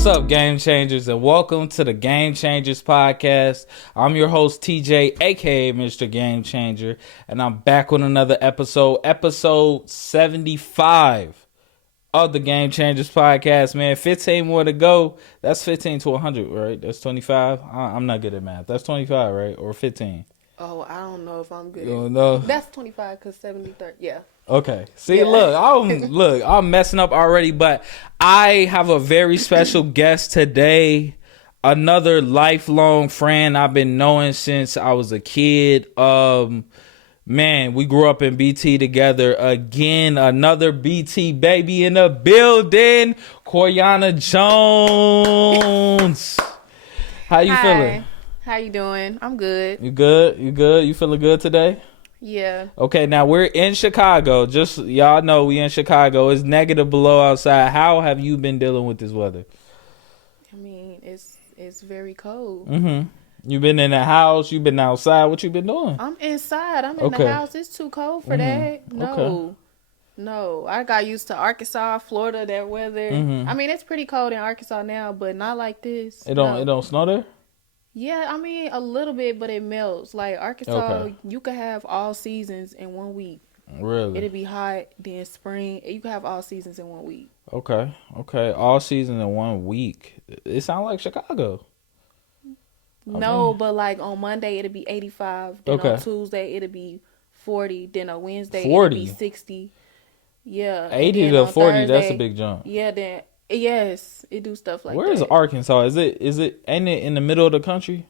What's up, Game Changers, and welcome to the Game Changers Podcast. I'm your host, TJ, aka Mr. Game Changer, and I'm back with another episode 75 of the Game Changers Podcast, man. 15 more to go. That's 15 to 100, right? That's 25. I'm not good at math. That's 25, right? Or 15? Oh, I don't know if I'm good. You don't know? That's 25 because 73. Yeah. Okay. See, Yeah. look, I'm messing up already, but I have a very special guest today. Another lifelong friend I've been knowing since I was a kid. Man, we grew up in BT together. Again, another BT baby in the building. Coyunna Jones. How you feeling? How you doing? I'm good. You good? You feeling good today? Yeah. Okay, now we're in Chicago. Just y'all know we in Chicago. It's negative below outside. How have you been dealing with this weather? I mean, it's very cold. Mm-hmm. You been in the house? You been outside? What you been doing? I'm inside. I'm in the house. It's too cold for that. No. I got used to Arkansas, Florida, that weather. I mean, it's pretty cold in Arkansas now, but not like this. It don't snow there? Yeah, I mean, a little bit, but it melts. Like, Arkansas, you could have all seasons in 1 week. Really? It'll be hot, then spring. You could have all seasons in 1 week. Okay. All season in 1 week. It sounds like Chicago. No, but like on Monday, it'll be 85. Then on Tuesday, it'll be 40. Then on Wednesday, 40. It'll be 60. Yeah. 80 to 40, Thursday, that's a big jump. Yeah, then... Yes, it do stuff like that. Where is Arkansas? Ain't it in the middle of the country?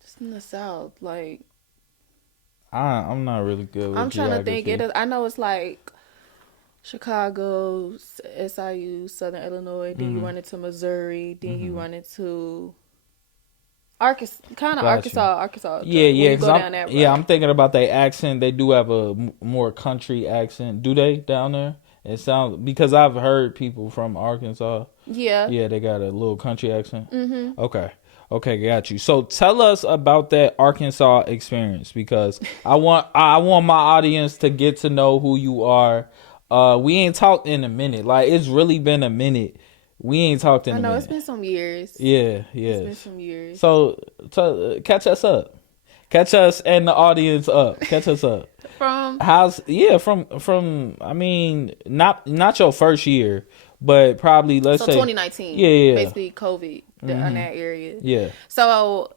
It's in the south. Like, I'm not really good with I'm trying to think. I know it's like Chicago, SIU, Southern Illinois. Then you run into Missouri. Then you run into Arkansas. Kind of Arkansas. Yeah. I'm thinking about their accent. They do have a more country accent. Do they down there? It sounds, because I've heard people from Arkansas. Yeah, they got a little country accent. Okay, got you. So tell us about that Arkansas experience, because I want my audience to get to know who you are. We ain't talked in a minute. Like, it's really been a minute. We ain't talked in a minute. I know, it's been some years. Yeah. It's been some years. So catch us up. Catch us and the audience up. Catch us up. From I mean, not your first year, but probably let's say 2019. Yeah. Basically COVID in that area. Yeah. So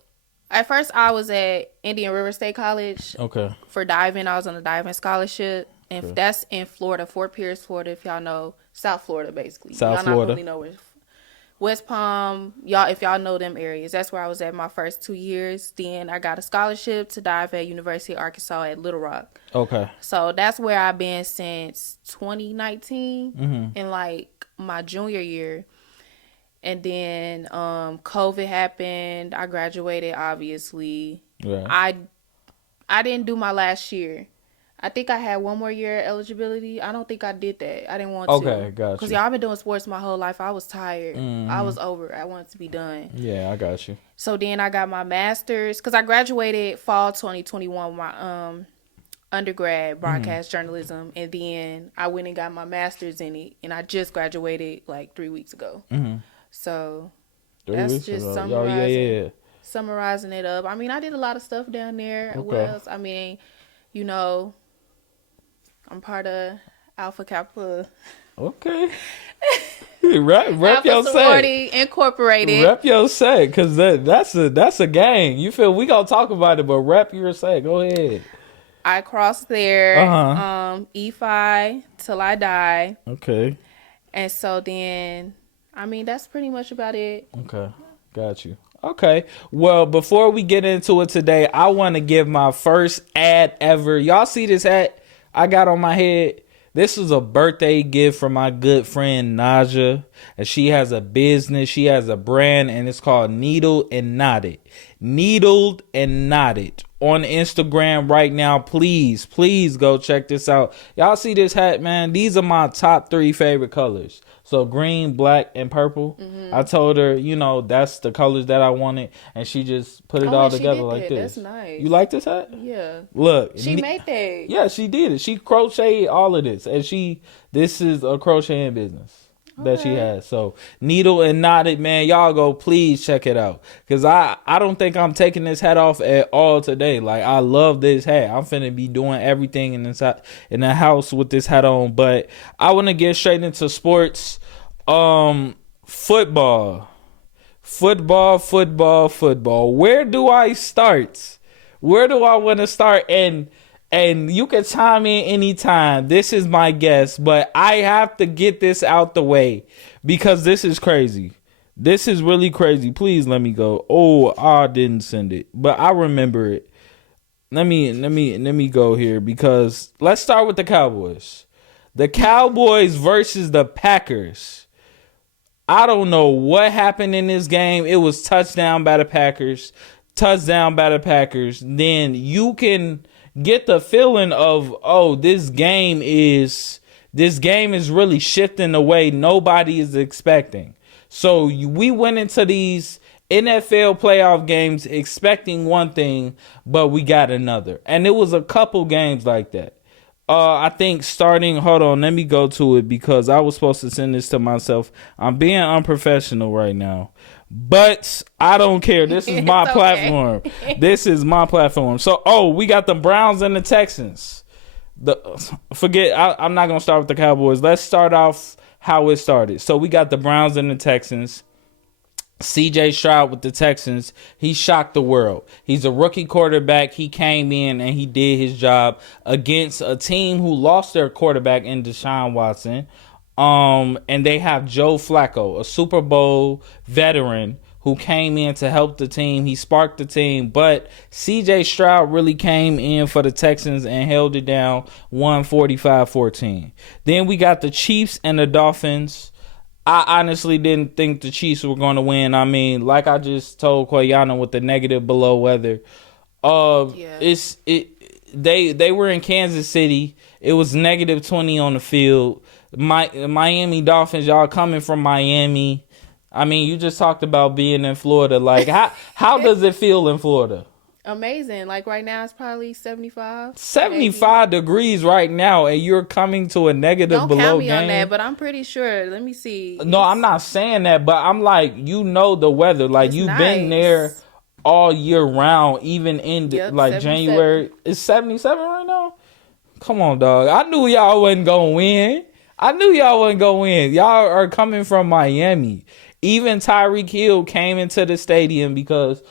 at first I was at Indian River State College. Okay. For diving, I was on a diving scholarship, and that's in Florida, Fort Pierce, Florida. If y'all know, South Florida, basically. South Florida. Y'all not really know where. West Palm, if y'all know them areas, that's where I was at my first 2 years. Then I got a scholarship to dive at University of Arkansas at Little Rock. Okay. So that's where I've been since 2019 in like my junior year. And then COVID happened. I graduated, obviously. Yeah. I didn't do my last year. I think I had 1 more year eligibility. I don't think I did that. I didn't want to. Okay, gotcha. Because I've been doing sports my whole life. I was tired. I was over. I wanted to be done. Yeah, I got you. So then I got my master's. Because I graduated fall 2021 with my undergrad broadcast journalism. And then I went and got my master's in it. And I just graduated like 3 weeks ago. So that's just summarizing it up. I mean, I did a lot of stuff down there. Okay. What else? I mean, I'm part of Alpha Kappa. Okay. Rep your sorority Incorporated. Rep your set, because that's a gang. You feel we gonna talk about it, but rep your set. Go ahead. I crossed there. E5 till I die. Okay. And so then, I mean, that's pretty much about it. Okay, got you. Okay, well, before we get into it today, I want to give my first ad ever. Y'all see this hat I got on my head? This is a birthday gift from my good friend Naja, and she has a business. She has a brand, and it's called Needled and Knotted. Needled and Knotted on Instagram right now. Please go check this out. Y'all see this hat, man? These are my top 3 favorite colors. So green, black, and purple. I told her, that's the colors that I wanted, and she just put it all together like this. That's nice. You like this hat? Yeah. Look, she made that. Yeah, she did it. She crocheted all of this, and this is a crocheting business. that she has. So Needle and Knotted, man, y'all go please check it out. Cause I don't think I'm taking this hat off at all today. Like I love this hat. I'm finna be doing everything in the house with this hat on. But I wanna get straight into sports. Football. Where do I start? Where do I want to start? And you can chime in anytime. This is my guess, but I have to get this out the way because this is crazy. This is really crazy. Please let me go. Oh, I didn't send it, but I remember it. Let me go here because let's start with the Cowboys. The Cowboys versus the Packers. I don't know what happened in this game. It was touchdown by the Packers. Then you can get the feeling of, oh, this game is really shifting the way nobody is expecting. So we went into these NFL playoff games expecting one thing, but we got another. And it was a couple games like that. I think hold on, let me go to it because I was supposed to send this to myself. I'm being unprofessional right now, but I don't care. This is my platform. This is my platform. So, we got the Browns and the Texans. I'm not going to start with the Cowboys. Let's start off how it started. So we got the Browns and the Texans. CJ Stroud with the Texans, he shocked the world. He's a rookie quarterback. He came in and he did his job against a team who lost their quarterback in Deshaun Watson. And they have Joe Flacco, a Super Bowl veteran who came in to help the team. He sparked the team, but CJ Stroud really came in for the Texans and held it down 145-14. Then we got the Chiefs and the Dolphins. I honestly didn't think the Chiefs were going to win. I mean, like I just told Coyunna with the negative below weather. They were in Kansas City. It was negative 20 on the field. Miami Dolphins, y'all coming from Miami. I mean, you just talked about being in Florida. Like, how does it feel in Florida? Amazing. Like right now it's probably 75 degrees right now, and you're coming to a negative Don't below count me game. on that, but I'm pretty sure. Let me see. No, I'm not saying that, but I'm like, the weather. Like you've been there all year round, even in like 77. January. It's 77 right now. Come on, dog. I knew y'all wasn't gonna win. Y'all are coming from Miami. Even Tyreek Hill came into the stadium because,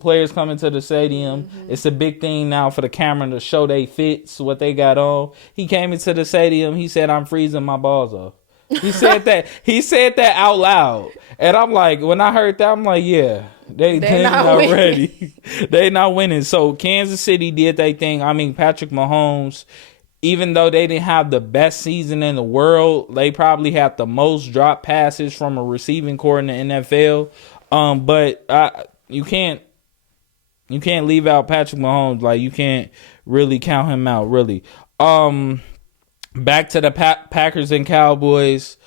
players come into the stadium. Mm-hmm. It's a big thing now for the camera to show they fits, what they got on. He came into the stadium. He said, I'm freezing my balls off. He said that. He said that out loud. And I'm like, when I heard that, I'm like, yeah, they're not ready. They not winning. So Kansas City did their thing. I mean, Patrick Mahomes, even though they didn't have the best season in the world, they probably had the most drop passes from a receiving core in the NFL. But you can't leave out Patrick Mahomes. Like, you can't really count him out, really. Back to the Packers and Cowboys.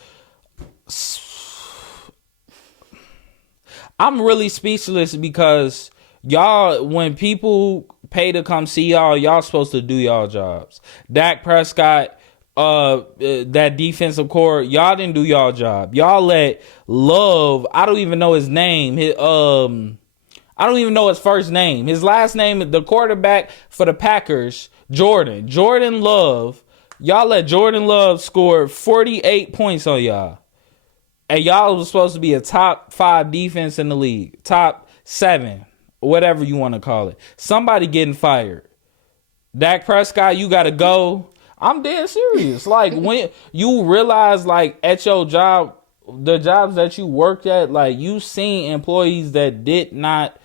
I'm really speechless because y'all, when people pay to come see y'all supposed to do y'all jobs. Dak Prescott, that defensive core, y'all didn't do y'all job. Y'all let Love, I don't even know his name. I don't even know his first name. His last name, the quarterback for the Packers, Jordan Love. Y'all let Jordan Love score 48 points on y'all. And y'all was supposed to be a top 5 defense in the league. Top 7. Whatever you want to call it. Somebody getting fired. Dak Prescott, you got to go. I'm dead serious. Like, when you realize, like, at your job, the jobs that you worked at, like, you seen employees that did not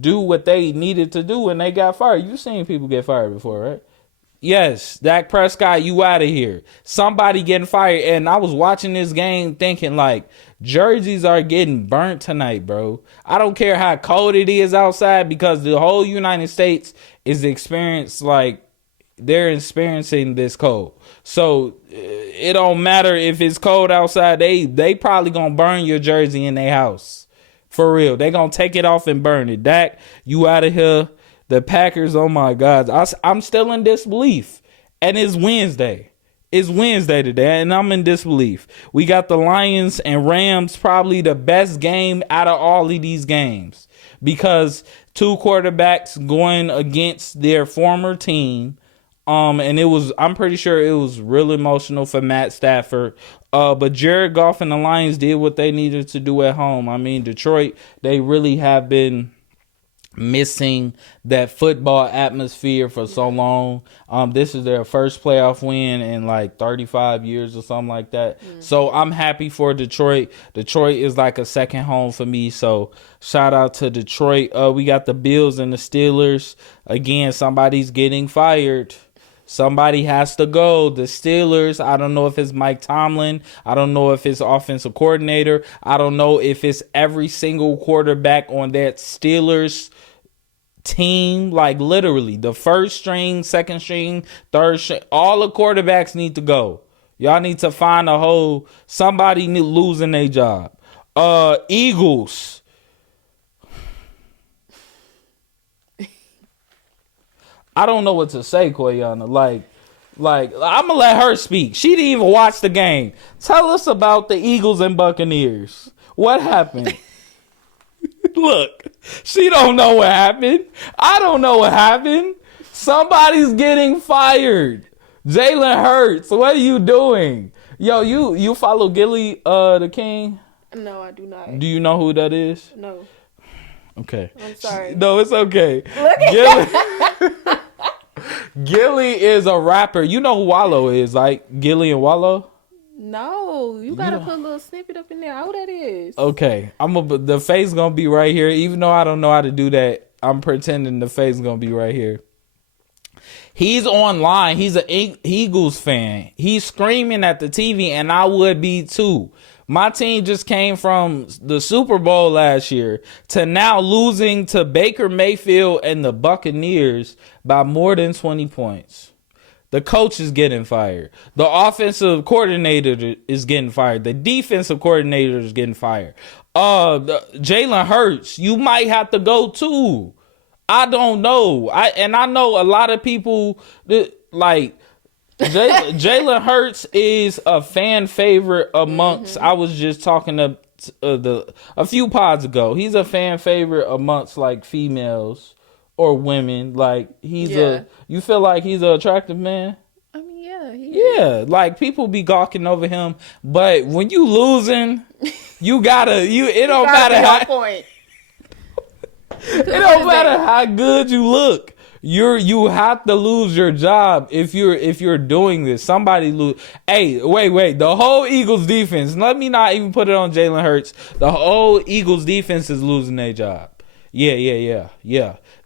do what they needed to do and they got fired. You seen people get fired before, right? Yes, Dak Prescott, you out of here. Somebody getting fired. And I was watching this game thinking, like, jerseys are getting burnt tonight, bro. I don't care how cold it is outside because the whole United States is they're experiencing this cold. So it don't matter if it's cold outside. They probably gonna burn your jersey in their house. For real. They gonna take it off and burn it. Dak, you out of here. The Packers, oh my God. I'm still in disbelief. And it's Wednesday. It's Wednesday today, and I'm in disbelief. We got the Lions and Rams, probably the best game out of all of these games, because two quarterbacks going against their former team. And I'm pretty sure it was real emotional for Matt Stafford. But Jared Goff and the Lions did what they needed to do at home. I mean, Detroit, they really have been missing that football atmosphere for so long. This is their first playoff win in like 35 years or something like that. So I'm happy for Detroit. Detroit is like a second home for me. So shout out to Detroit. We got the Bills and the Steelers. Again, somebody's getting fired. Somebody has to go. The Steelers, I don't know if it's Mike Tomlin. I don't know if it's offensive coordinator. I don't know if it's every single quarterback on that Steelers team. Like literally the first string, second string, third string, all the quarterbacks need to go. Y'all need to find a hole. Somebody losing their job. Eagles. I don't know what to say, Coyunna. Like I'm gonna let her speak. She didn't even watch the game. Tell us about the Eagles and Buccaneers. What happened? Look, she don't know what happened. I don't know what happened. Somebody's getting fired. Jalen Hurts, what are you doing? Yo, you follow Gilly the King? No, I do not. Do you know who that is? No. Okay. I'm sorry. No, it's okay. Gilly is a rapper. You know who Wallow is, like Gilly and Wallow? No, you gotta put a little snippet up in there. Who that is? Okay, the face gonna be right here. Even though I don't know how to do that, I'm pretending the face gonna be right here. He's online. He's an Eagles fan. He's screaming at the TV, and I would be too. My team just came from the Super Bowl last year to now losing to Baker Mayfield and the Buccaneers by more than 20 points. The coach is getting fired. The offensive coordinator is getting fired. The defensive coordinator is getting fired. Jalen Hurts, you might have to go too. I don't know. I know a lot of people that like Jalen Hurts is a fan favorite amongst. I was just talking to a few pods ago. He's a fan favorite amongst like females or women. Like you feel like he's an attractive man? I mean, yeah, yeah. Like people be gawking over him, but when you losing, you gotta it don't matter how point. It don't matter how good you look. You have to lose your job if you're doing this. Somebody lose. Hey, wait. The whole Eagles defense. Let me not even put it on Jalen Hurts. The whole Eagles defense is losing their job. Yeah.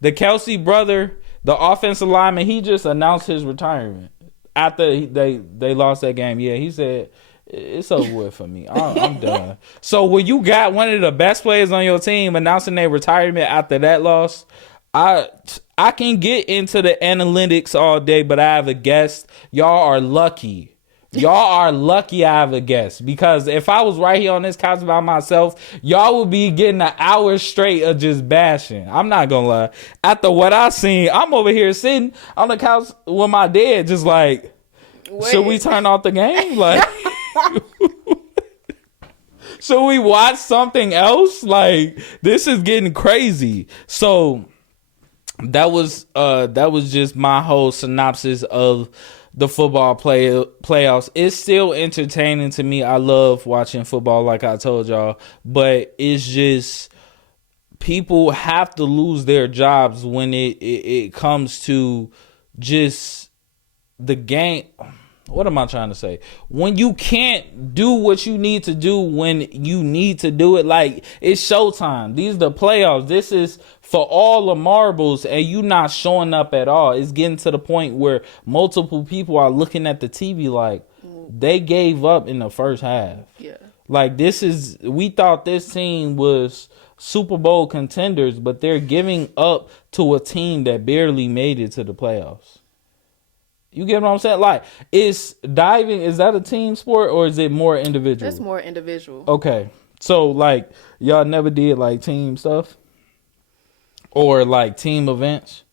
The Kelsey brother, the offensive lineman, he just announced his retirement after they lost that game. Yeah, he said it's over with for me. I'm done. So when you got one of the best players on your team announcing their retirement after that loss, I can get into the analytics all day, but I have a guest. Y'all are lucky. I have a guest, because if I was right here on this couch by myself, y'all would be getting an hour straight of just bashing. I'm not gonna lie. After what I seen, I'm over here sitting on the couch with my dad, just like, should we turn off the game? Like, should we watch something else? Like, this is getting crazy. So that was just my whole synopsis of the football playoffs. It's still entertaining to me. I love watching football, like I told y'all, but it's just people have to lose their jobs when it comes to just the game. What am I trying to say? When you can't do what you need to do when you need to do it, like, it's showtime. These are the playoffs. This is for all the marbles, and you not showing up at all. It's getting to the point where multiple people are looking at the TV like they gave up in the first half. Yeah. Like, we thought this team was Super Bowl contenders, but they're giving up to a team that barely made it to the playoffs. You get what I'm saying? Like, is diving, is that a team sport or is it more individual? It's more individual. Okay. So, like, y'all never did, like, team stuff? Or, like, team events?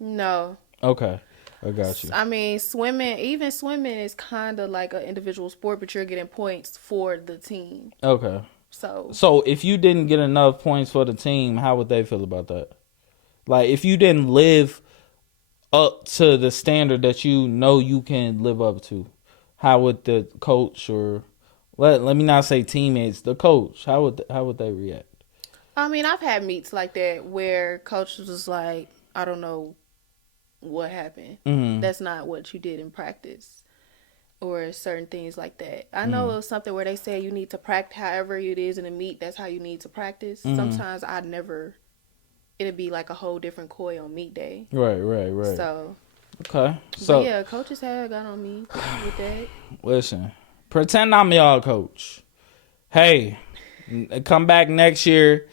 No. Okay. I got you. I mean, swimming is kind of like an individual sport, but you're getting points for the team. Okay. So if you didn't get enough points for the team, how would they feel about that? Like, if you didn't live up to the standard that you know you can live up to, how would the coach or let me not say teammates, the coach, how would they react? I mean, I've had meets like that where coach was like, I don't know what happened. Mm-hmm. That's not what you did in practice, or certain things like that. I know it was something where they say you need to practice however it is in a meet. That's how you need to practice. Mm-hmm. Sometimes it'd be like a whole different Koi on meet day. Right. So. Okay. So yeah, coaches have got on me with that. Listen, pretend I'm y'all coach. Hey, come back next year.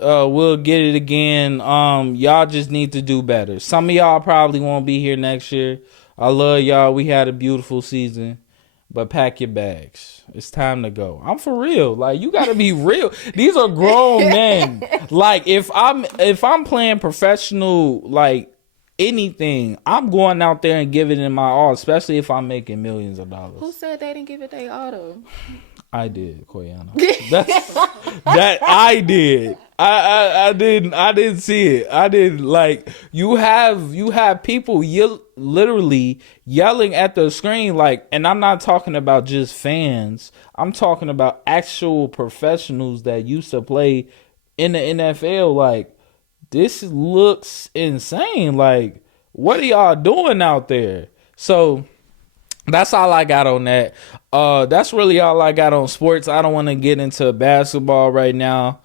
We'll get it again. Y'all just need to do better. Some of y'all probably won't be here next year. I love y'all. We had a beautiful season, but pack your bags. It's time to go. I'm for real. Like, you gotta be real. These are grown men. Like, if I'm playing professional, like anything, I'm going out there and giving it my all, especially if I'm making millions of dollars. Who said they didn't give it their all though? I did, Coyunna. That I did. I didn't see it. I didn't. Like, you have people literally yelling at the screen, like, and I'm not talking about just fans. I'm talking about actual professionals that used to play in the NFL. Like, this looks insane. Like, what are y'all doing out there? So that's all I got on that. That's really all I got on sports. I don't want to get into basketball right now,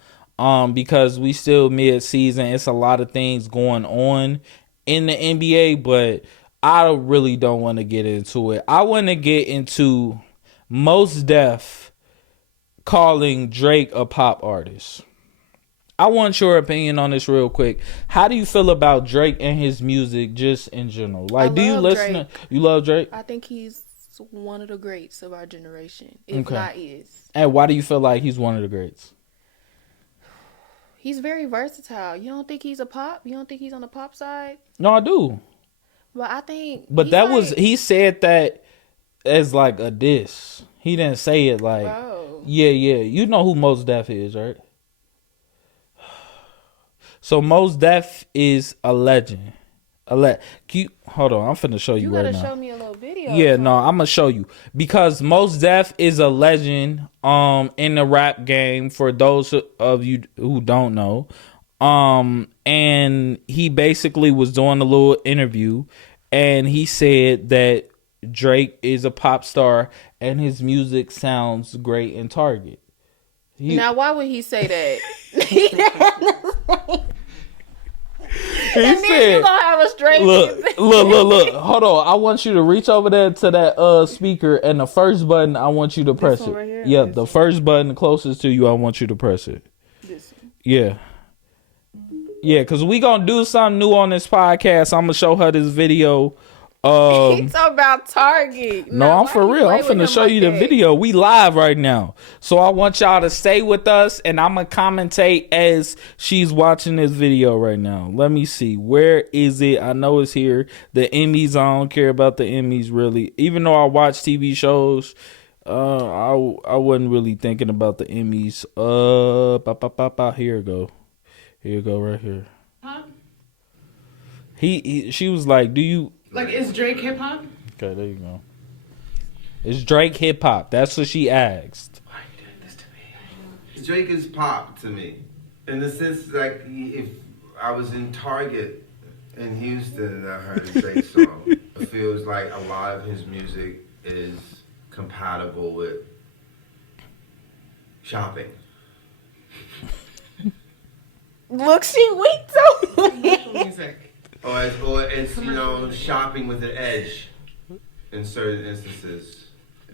because we still mid-season. It's a lot of things going on in the NBA, but I really don't want to get into it. I want to get into Mos Def calling Drake a pop artist. I want your opinion on this real quick. How do you feel about Drake and his music just in general? Like, do you listen? You love Drake? I think he's one of the greats of our generation, if not is. And why do you feel like he's one of the greats? He's very versatile. You don't think he's a pop? You don't think he's on the pop side? No, I do. But I think. But that was, he said that as like a diss. He didn't say it like, yeah. You know who Mos Def is, right? So Mos Def is a legend. Hold on, I'm finna show you right now. You gotta show me a little video. Yeah, no, I'm gonna show you, because Mos Def is a legend in the rap game, for those of you who don't know. And he basically was doing a little interview, and he said that Drake is a pop star and his music sounds great in Target. Now, why would he say that? He said, you gonna have a strange look. Hold on. I want you to reach over there to that speaker, and the first button, I want you to press it. Right, yeah, the first button closest to you, I want you to press it. This one. Yeah, because we gonna do something new on this podcast. I'm gonna show her this video. He's talking about Target. No, I'm for real. I'm finna show you the video. We live right now. So I want y'all to stay with us, and I'm gonna commentate as she's watching this video right now. Let me see. Where is it? I know it's here. The Emmys, I don't care about the Emmys really. Even though I watch TV shows, I wasn't really thinking about the Emmys. Here it go. Here it go right here. Huh? She was like, do you... Like, is Drake hip-hop? Okay, there you go. Is Drake hip-hop? That's what she asked. Why are you doing this to me? Drake is pop to me. In the sense, like, if I was in Target in Houston and I heard a Drake song, it feels like a lot of his music is compatible with shopping. Look, she winked on me. Music. Or it's shopping with an edge in certain instances.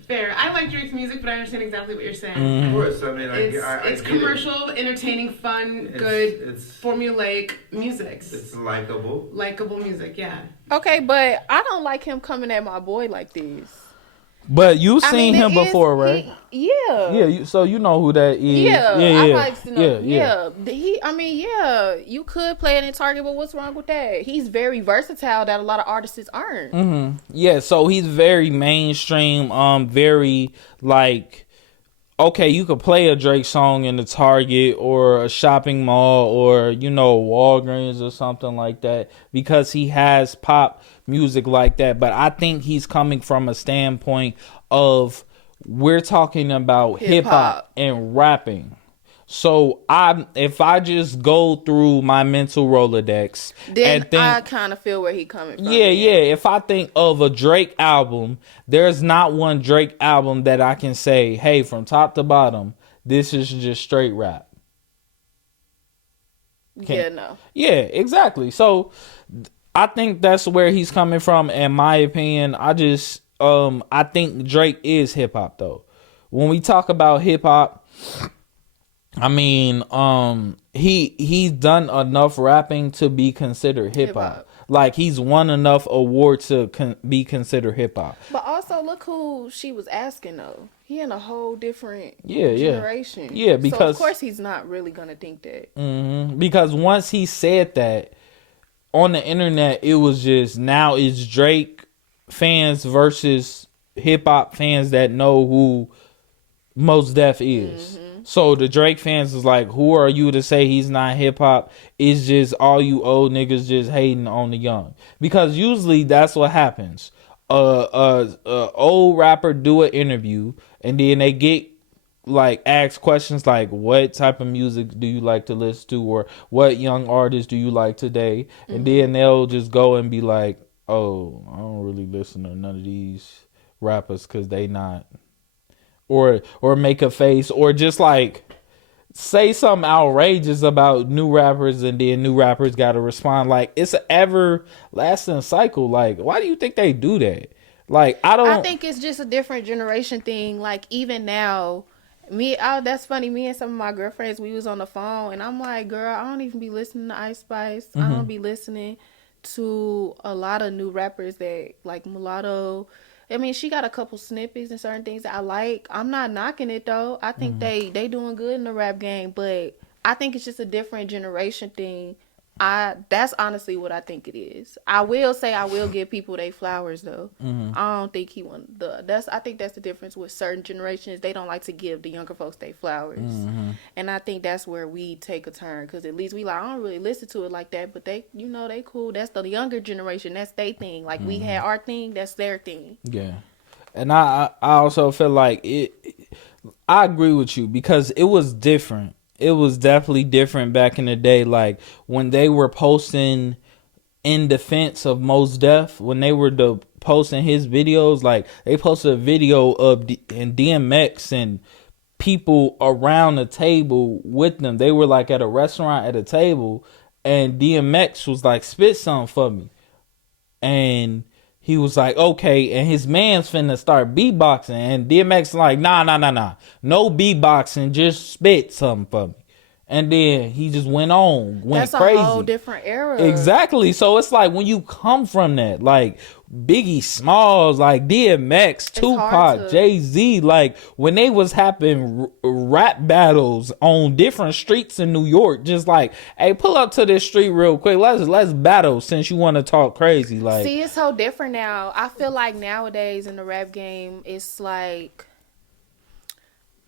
Fair. I like Drake's music, but I understand exactly what you're saying. Of course, I mean, it's commercial, entertaining, fun, good, formulaic music. It's likable music, yeah. Okay, but I don't like him coming at my boy like this. But you've seen him before, right? Yeah. Yeah, so you know who that is. Yeah, I like to know. Yeah. You could play it in Target, but what's wrong with that? He's very versatile that a lot of artists aren't. Mm-hmm. Yeah, so he's very mainstream, very like, okay, you could play a Drake song in the Target or a shopping mall or, Walgreens or something like that because he has pop music like that. But I think he's coming from a standpoint of we're talking about hip hop and rapping. So if I just go through my mental Rolodex, then and think, I kind of feel where he coming from. Yeah. If I think of a Drake album, there's not one Drake album that I can say, hey, from top to bottom, this is just straight rap. No. Yeah, exactly. So I think that's where he's coming from. In my opinion, I think Drake is hip hop though. When we talk about hip hop, I mean, he's done enough rapping to be considered hip hop. Like he's won enough awards to be considered hip hop. But also, look who she was asking though. He in a whole different generation. Yeah, because so of course he's not really gonna think that. Mm-hmm, because once he said that on the internet, it was just now it's Drake fans versus hip hop fans that know who Mos Def is. Mm-hmm. So the Drake fans is like, who are you to say he's not hip hop? It's just all you old niggas just hating on the young. Because usually that's what happens. Old rapper do an interview and then they get like asked questions like, what type of music do you like to listen to, or what young artists do you like today? Mm-hmm. And then they'll just go and be like, oh, I don't really listen to none of these rappers because they not. Or make a face, or just like say something outrageous about new rappers, and then new rappers got to respond. Like it's an everlasting cycle. Like, why do you think they do that? Like, I think it's just a different generation thing. Like even now, that's funny. Me and some of my girlfriends, we was on the phone, and I'm like, girl, I don't even be listening to Ice Spice. Mm-hmm. I don't be listening to a lot of new rappers that like Mulatto. I mean, she got a couple snippets and certain things that I like. I'm not knocking it though. I think they doing good in the rap game, but I think it's just a different generation thing. That's honestly what I think it is. I will give people their flowers though. Mm-hmm. I don't think I think that's the difference with certain generations. They don't like to give the younger folks their flowers. Mm-hmm. And I think that's where we take a turn, because at least we like, I don't really listen to it like that, but they cool. That's the younger generation. That's their thing. Like we had our thing, that's their thing. Yeah. And I also feel like I agree with you, because it was different. It was definitely different back in the day. Like when they were posting in defense of Mos Def, when they were posting his videos, like they posted a video of DMX and people around the table with them. They were like at a restaurant at a table, and DMX was like, spit something for me. And he was like, okay, and his man's finna start beatboxing, and DMX like, nah, no beatboxing, just spit something for me. And then he just went That's crazy. A whole different era. Exactly. So it's like when you come from that, like Biggie Smalls, like DMX, Tupac, Jay-Z, like when they was having rap battles on different streets in New York, just like, hey, pull up to this street real quick. Let's battle since you want to talk crazy. Like, see, it's so different now. I feel like nowadays in the rap game, it's like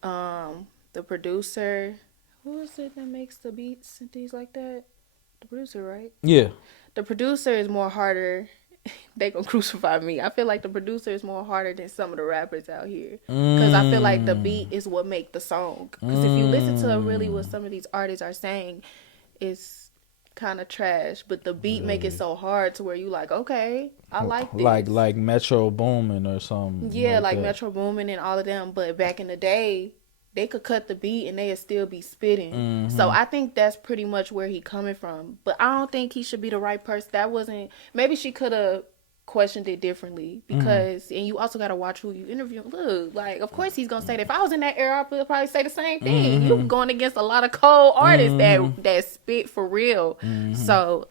the producer. Who is it that makes the beats and things like that? The producer, right? Yeah. The producer is more harder. They gonna crucify me. I feel like the producer is more harder than some of the rappers out here. Because I feel like the beat is what make the song. Because if you listen to really what some of these artists are saying, it's kind of trash. But the beat make it so hard to where you like, okay, I like this. Like Metro Boomin or something. Yeah, like Metro Boomin and all of them. But back in the day, they could cut the beat and they'd still be spitting. Mm-hmm. So I think that's pretty much where he coming from. But I don't think he should be the right person. That wasn't... Maybe she could have questioned it differently. Because... And you also got to watch who you interview. Look, like, of course he's going to say that. If I was in that era, I would probably say the same thing. Mm-hmm. You're going against a lot of cold artists that spit for real. Mm-hmm. So...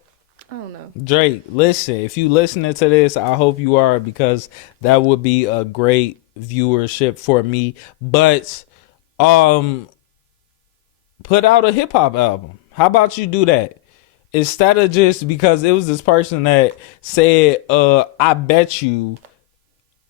I don't know. Drake, listen. If you listening to this, I hope you are, because that would be a great viewership for me. But put out a hip hop album. How about you do that? Instead of just, because it was this person that said, I bet you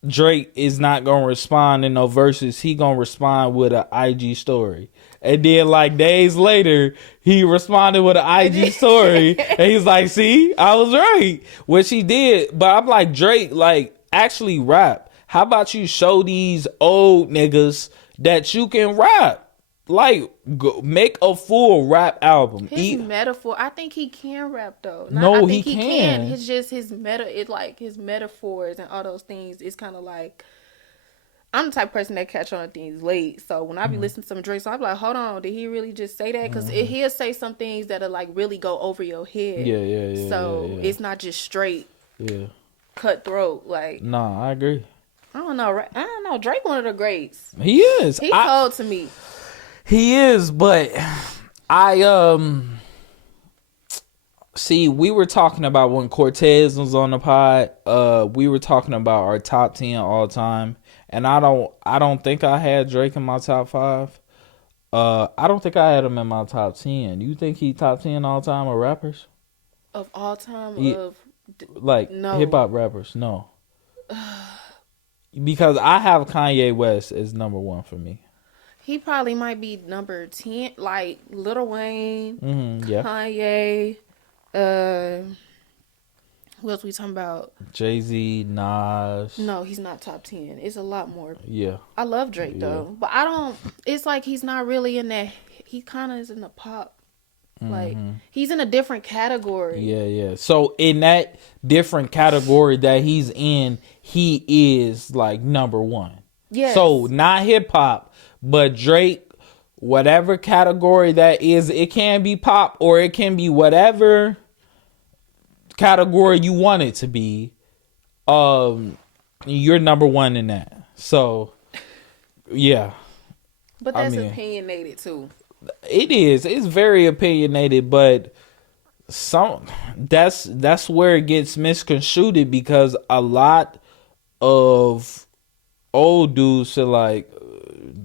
Drake is not gonna respond in no verses. He gonna respond with an IG story. And then like days later, he responded with an IG story. And he's like, see, I was right. Which he did. But I'm like, Drake, like, actually rap. How about you show these old niggas that you can rap? Like, make a full rap album. His metaphor, I think he can rap though. No, he can. It's just his it's like his metaphors and all those things. It's kind of like, I'm the type of person that catch on things late. So when I be listening to some Drake song, I be like, hold on, did he really just say that? Because he'll say some things that'll like really go over your head. Yeah. So it's not just straight. Yeah. Cutthroat. Like. Nah, I agree. I don't know. Drake one of the greats. He is. He cold to me. He is, but I see, we were talking about when Cortez was on the pod, we were talking about our top 10 all time, and I don't think I had Drake in my top 5. I don't think I had him in my top 10. You think he top 10 all time of rappers? Of all time? Like no. Hip hop rappers? No. Because I have Kanye West as number 1 for me. He probably might be number 10, like Lil Wayne, Kanye. Who else we talking about? Jay-Z, Nas. No, he's not top 10. It's a lot more. Yeah. I love Drake though, but it's like he's not really in that. He kind of is in the pop. Like he's in a different category. Yeah. So in that different category that he's in, he is like number 1. Yeah. So not hip hop, but Drake, whatever category that is, it can be pop or it can be whatever category you want it to be. You're number 1 in that. So yeah. But that's opinionated too. It is. It's very opinionated, but that's where it gets misconstrued, because a lot of old dudes say like,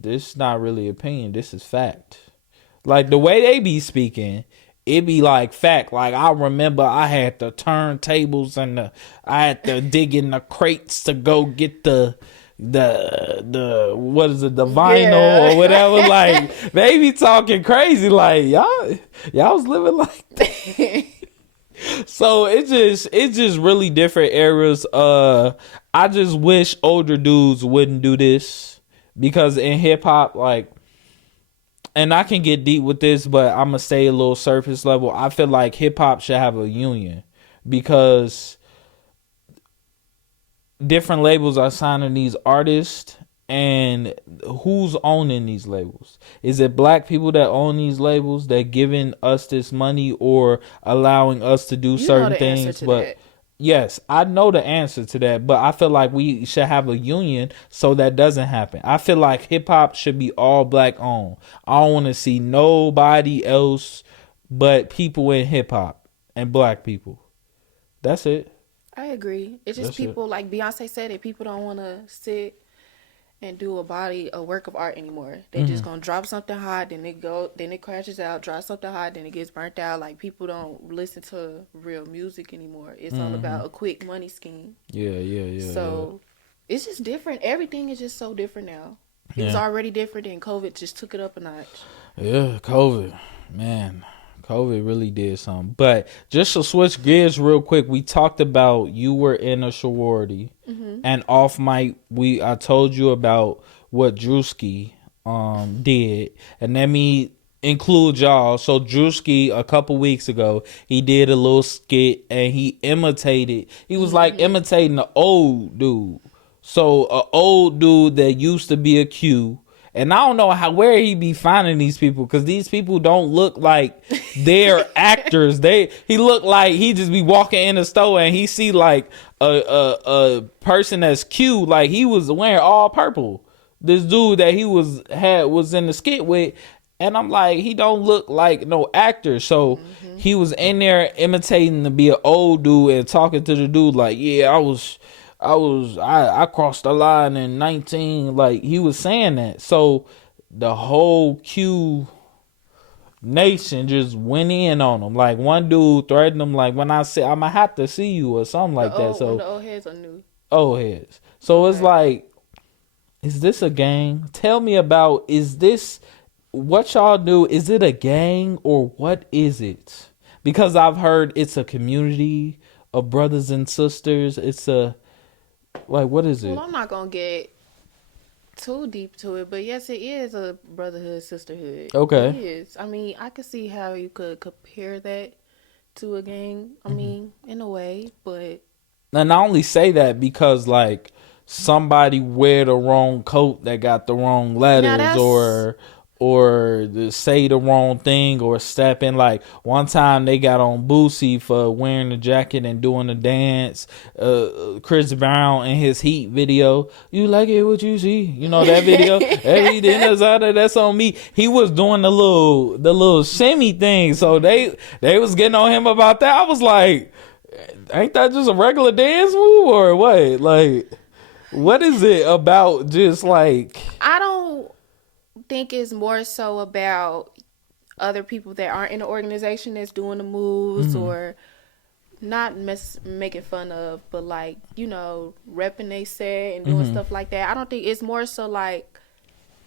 this is not really opinion, this is fact. Like the way they be speaking, it be like fact. Like I remember I had the turntables and I had to dig in the crates to go get the what is it, the vinyl or whatever. Like they be talking crazy, like y'all was living like that. So it's just really different eras. I just wish older dudes wouldn't do this, because in hip hop, like, and I can get deep with this, but I'm gonna stay a little surface level. I feel like hip hop should have a union, because different labels are signing these artists, and who's owning these labels? Is it black people that own these labels that giving us this money or allowing us to do certain things? But yes, I know the answer to that, but I feel like we should have a union so that doesn't happen. I feel like hip hop should be all black owned. I don't want to see nobody else but people in hip hop and black people. That's it. I agree. It's just people, like Beyonce said it, people don't want to sit and do a work of art anymore. They just gonna drop something hot, then it crashes out, drop something hot, then it gets burnt out. Like people don't listen to real music anymore. It's all about a quick money scheme. Yeah. So it's just different. Everything is just so different now. It was already different, and COVID just took it up a notch. Yeah, COVID, man. COVID really did something. But just to switch gears real quick, we talked about you were in a sorority, and off mic I told you about what Drewski did, and let me include y'all. So Drewski, a couple weeks ago, he did a little skit, and he was like imitating an old dude. So an old dude that used to be a Q. And I don't know where he be finding these people, because these people don't look like they're actors. He look like he just be walking in the store and he see like a person that's cute, like he was wearing all purple. This dude that he was in the skit with, and I'm like, he don't look like no actor. So he was in there imitating to be an old dude and talking to the dude like, yeah, I I crossed the line in 19. Like, he was saying that. So the whole Q nation just went in on him. Like, one dude threatened him, like, when I say I'm gonna have to see you or something like that. So when the old heads are new. Old heads. So it's like, is this a gang? Tell me about, is this what y'all do? Is it a gang or what is it? Because I've heard it's a community of brothers and sisters. It's a, like, what is it? Well, I'm not gonna get too deep to it, but yes, it is a brotherhood, sisterhood. Okay. It is. I mean, I could see how you could compare that to a gang. I mean, in a way, but. And I only say that because, like, somebody wear the wrong coat that got the wrong letters, or say the wrong thing, or step in. Like, one time they got on Boosie for wearing the jacket and doing the dance. Chris Brown in his Heat video, you like it what you see, you know that video. Everything that's on me. He was doing the little shimmy thing, so they was getting on him about that. I was like, ain't that just a regular dance move or what? Like, what is it about? Just like, I don't think it's more so about other people that aren't in the organization that's doing the moves, or not making fun of, but like, you know, repping they set and doing stuff like that. I don't think it's more so like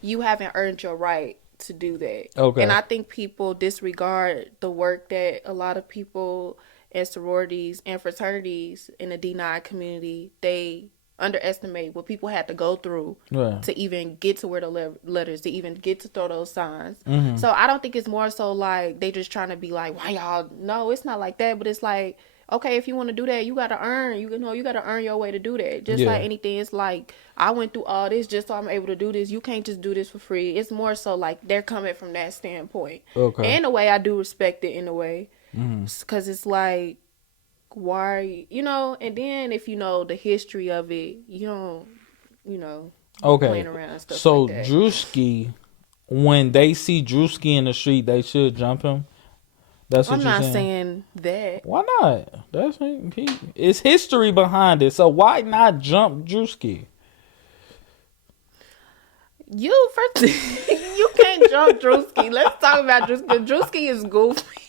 you haven't earned your right to do that. Okay. And I think people disregard the work that a lot of people in sororities and fraternities in the D9 community, they underestimate what people had to go through to even get to wear the letters, to even get to throw those signs. So I don't think it's more so like they just trying to be like, why y'all? No, it's not like that. But it's like, okay, if you want to do that, you got to earn. You got to earn your way to do that. Just like anything, it's like, I went through all this just so I'm able to do this. You can't just do this for free. It's more so like they're coming from that standpoint. Okay. And in a way, I do respect it in a way, because it's like, why, you know, and then if you know the history of it, you don't, you know, playing around and stuff so like that. Drewski, when they see Drewski in the street, they should jump him. That's what I'm you're not saying? saying that. Why not? It's history behind it, so why not jump Drewski? You can't jump Drewski. Let's talk about Drewski. Drewski is goofy.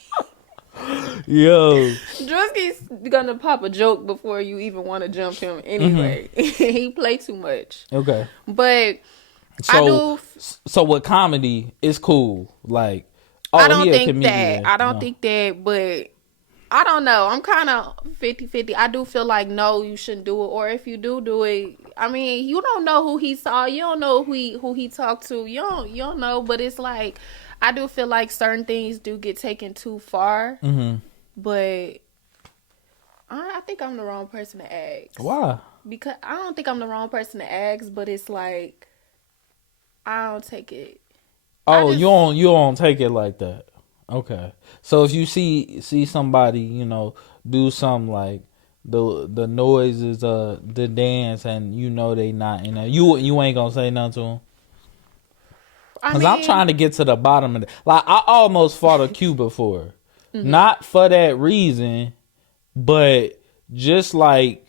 Yo, Drewski's gonna pop a joke before you even want to jump him anyway. He play too much. Okay. But so with comedy, it's cool. Like, I don't think that, but I don't know. I'm kind of 50-50. I do feel like, no, you shouldn't do it. Or if you do it, I mean, you don't know who he saw. You don't know who he talked to. You don't know. But it's like, I do feel like certain things do get taken too far. But I think I'm the wrong person to ask. Why? Because I don't think I'm the wrong person to ask, but it's like, I don't take it. Oh, you don't take it like that. Okay. So if you see somebody, you know, do something like the noises, the dance, and you know they not in there, you ain't gonna say nothing to them. Because I'm trying to get to the bottom of it. Like, I almost fought a Q before. Not for that reason, but just like,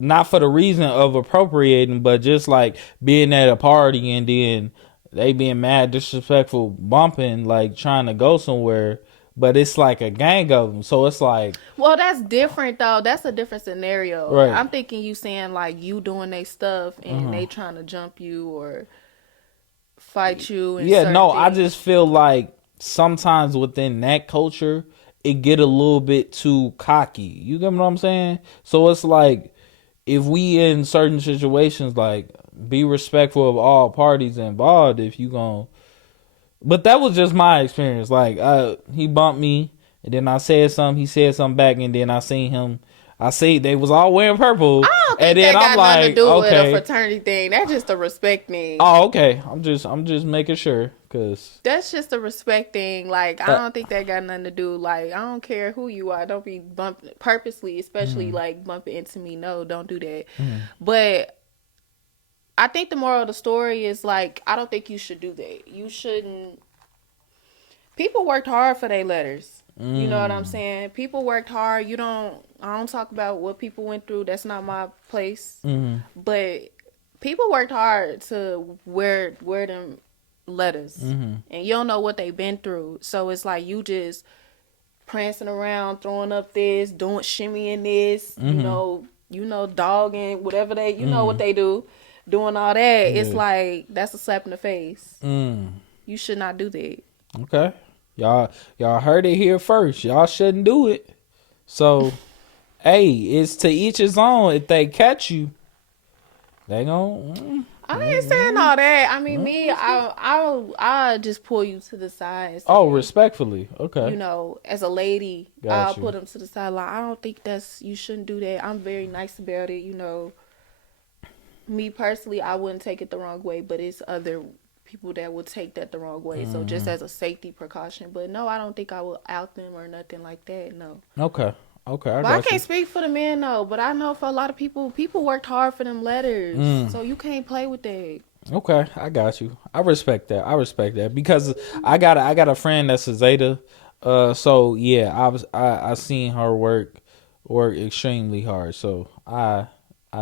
not for the reason of appropriating, but just like being at a party and then they being mad, disrespectful, bumping, like trying to go somewhere. But it's like a gang of them. So it's like... Well, that's different, though. That's a different scenario. Right. I'm thinking you saying, like, you doing they stuff and they trying to jump you or fight you. And yeah, no, things. I just feel like sometimes within that culture, it get a little bit too cocky. You get what I'm saying? So it's like, if we in certain situations, like, be respectful of all parties involved if you gon'... But that was just my experience. Like, he bumped me, and then I said something, he said something back, and then I seen him... I see they was all wearing purple. I don't think and then that I'm got like, nothing to do okay. with a fraternity thing. That's just a respect thing. Oh, okay. I'm just making sure, cause that's just a respect thing. Like, I don't think that got nothing to do. Like, I don't care who you are. Don't be bumping purposely, especially like bumping into me. No, don't do that. But I think the moral of the story is, like, I don't think you should do that. You shouldn't. People worked hard for their letters. You know what I'm saying? People worked hard. I don't talk about what people went through. That's not my place. But people worked hard to wear them letters. And you don't know what they've been through. So it's like you just prancing around, throwing up this, doing shimmying this, you know, dogging, whatever they, you know what they do, doing all that. Yeah. It's like, that's a slap in the face. You should not do that. Okay. Y'all heard it here first. Y'all shouldn't do it. So, hey, it's to each his own. If they catch you, they gon'. I ain't saying all that. I mean, I'll just pull you to the side. And say, respectfully. Okay. You know, as a lady, I'll put them to the side. Like, I don't think you shouldn't do that. I'm very nice about it. You know, me personally, I wouldn't take it the wrong way, but it's other people that would take that the wrong way. So just as a safety precaution. But no, I don't think I will out them or nothing like that. No. Okay. I can't speak for the men though, but I know for a lot of people worked hard for them letters. So you can't play with that. Okay, I got you. I respect that because I got a friend that's a Zeta. So yeah, I seen her work extremely hard. So I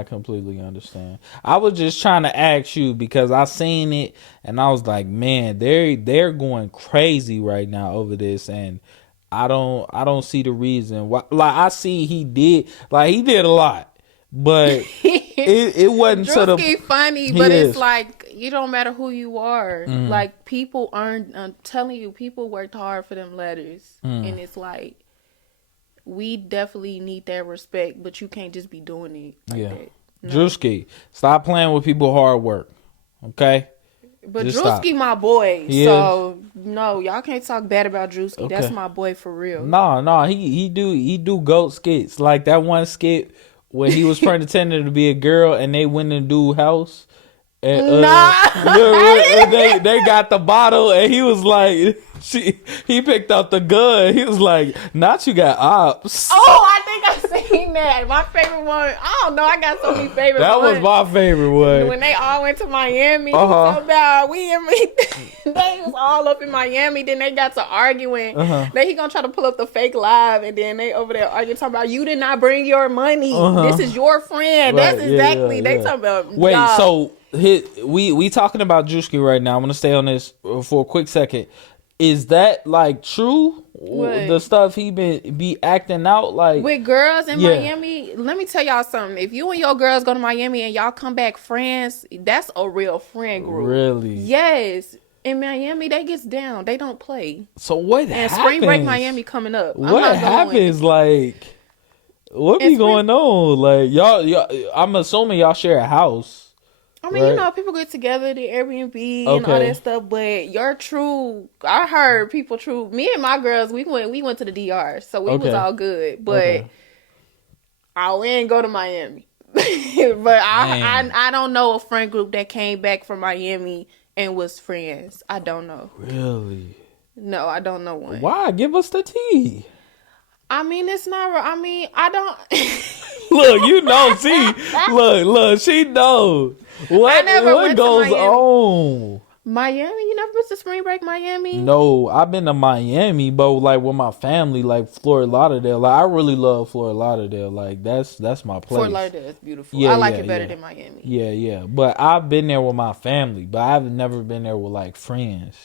completely understand. I was just trying to ask you because I seen it and I was like, man, they're going crazy right now over this, and I don't see the reason why. Like, I see he did a lot, but it wasn't to the funny. But it's like, you don't matter who you are. Like, people earned. I'm telling you, people worked hard for them letters, and it's like, we definitely need that respect. But you can't just be doing it like that. No. Drewski, stop playing with people hard work. Okay. But Drewski my boy, so no, y'all can't talk bad about Drewski. Okay. That's my boy for real. No, he do goat skits. Like that one skit when he was pretending to be a girl and they went in dude's house. And, they got the bottle and he was like, he picked up the gun. He was like, "Not you got ops." Oh, I think I've seen that. My favorite one. I don't know. I got so many favorite That ones. was my favorite one. When they all went to Miami. About they was all up in Miami. Then they got to arguing. Then he gonna try to pull up the fake live, and then they over there arguing talking about, you did not bring your money. This is your friend. Right. That's exactly they talking about. Wait, so we talking about Drewski right now. I'm gonna stay on this for a quick second. Is that like true? What? The stuff he be acting out like with girls in Miami? Let me tell y'all something. If you and your girls go to Miami and y'all come back friends, that's a real friend group. Really? Yes. In Miami, they gets down. They don't play. So what happens? And spring break Miami coming up. What happens? Like, what be going on? Like y'all, I'm assuming y'all share a house. I mean, right? You know, people get together, the Airbnb and all that stuff, but I heard people me and my girls, we went to the DR, so we was all good, but we ain't go to Miami. But I don't know a friend group that came back from Miami and was friends. I don't know. Really? No, I don't know one. Why? Give us the tea. I mean, it's not. I mean, I don't. Look, you know, look, she knows. What goes on? Miami? You never been to spring break Miami? No, I've been to Miami, but like with my family, like Fort Lauderdale. Like I really love Fort Lauderdale. Like that's my place. Fort Lauderdale is beautiful. I like it better than Miami. Yeah. But I've been there with my family, but I've never been there with like friends.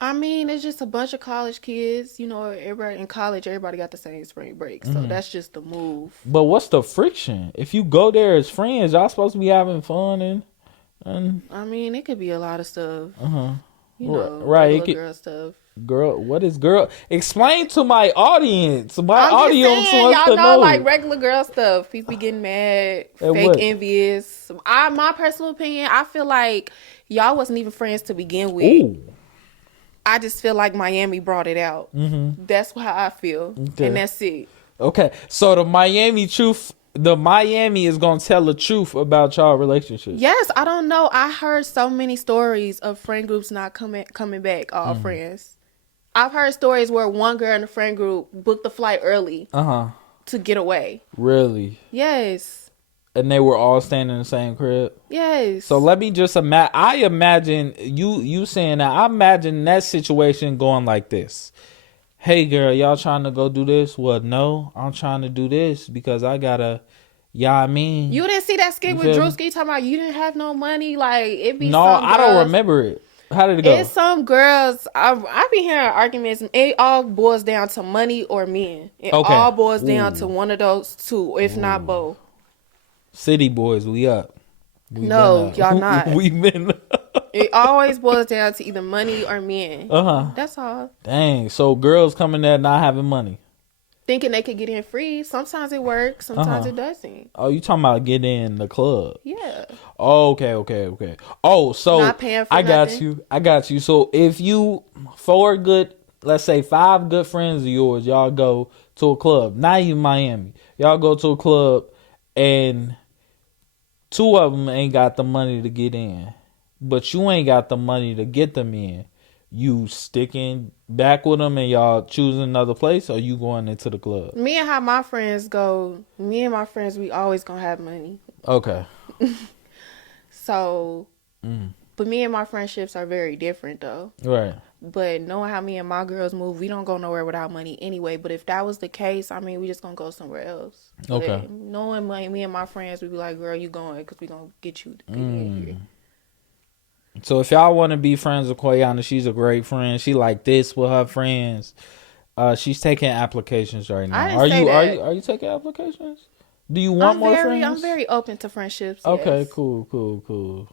I mean, it's just a bunch of college kids. You know, everybody in college, everybody got the same spring break. So that's just the move. But what's the friction? If you go there as friends, y'all supposed to be having fun and I mean, it could be a lot of stuff. You know, right? Girl stuff. Girl, what is girl? Explain to my audience. My audience wants to know. Y'all know, like regular girl stuff. People getting mad, fake envious. My personal opinion, I feel like y'all wasn't even friends to begin with. Ooh. I just feel like Miami brought it out. That's how I feel. Okay. And that's it. Okay. So the Miami is going to tell the truth about y'all relationship. Yes. I don't know. I heard so many stories of friend groups not coming back, all friends. I've heard stories where one girl in the friend group booked the flight early to get away. Really? Yes. And they were all staying in the same crib? Yes. So let me just imagine you saying that. I imagine that situation going like this. hey girl, y'all trying to go do this? Well, no, I'm trying to do this because I gotta. Yeah, I mean, You didn't see that skit with Drewski talking about you didn't have no money. Like it be no, some girls, I don't remember it. How did it go? It's some girls. I be hearing arguments, and it all boils down to money or men. It all boils down to one of those two, if not both. City boys, we up. No, y'all not. We been. It always boils down to either money or men. That's all. Dang. So girls coming there not having money, thinking they could get in free. Sometimes it works. Sometimes it doesn't. Oh, you talking about getting in the club? Yeah. Oh, okay. Oh, so not paying for I nothing. got you. So if you let's say 5 good friends of yours, y'all go to a club, not even Miami. Y'all go to a club and 2 of them ain't got the money to get in, but you ain't got the money to get them in. You sticking back with them and y'all choosing another place, or you going into the club? Me and how my friends go. Me and my friends, we always gonna have money. Okay. So, but me and my friendships are very different though. Right. But knowing how me and my girls move, we don't go nowhere without money anyway. But if that was the case, I mean, we just gonna go somewhere else. Okay. But knowing me and my friends, we be like, girl, you going because we gonna get you to get in here. So if y'all want to be friends with Coyunna, she's a great friend. She like this with her friends. She's taking applications right now. Are you taking applications? Do you want more friends? I'm very open to friendships. Okay, yes. Cool.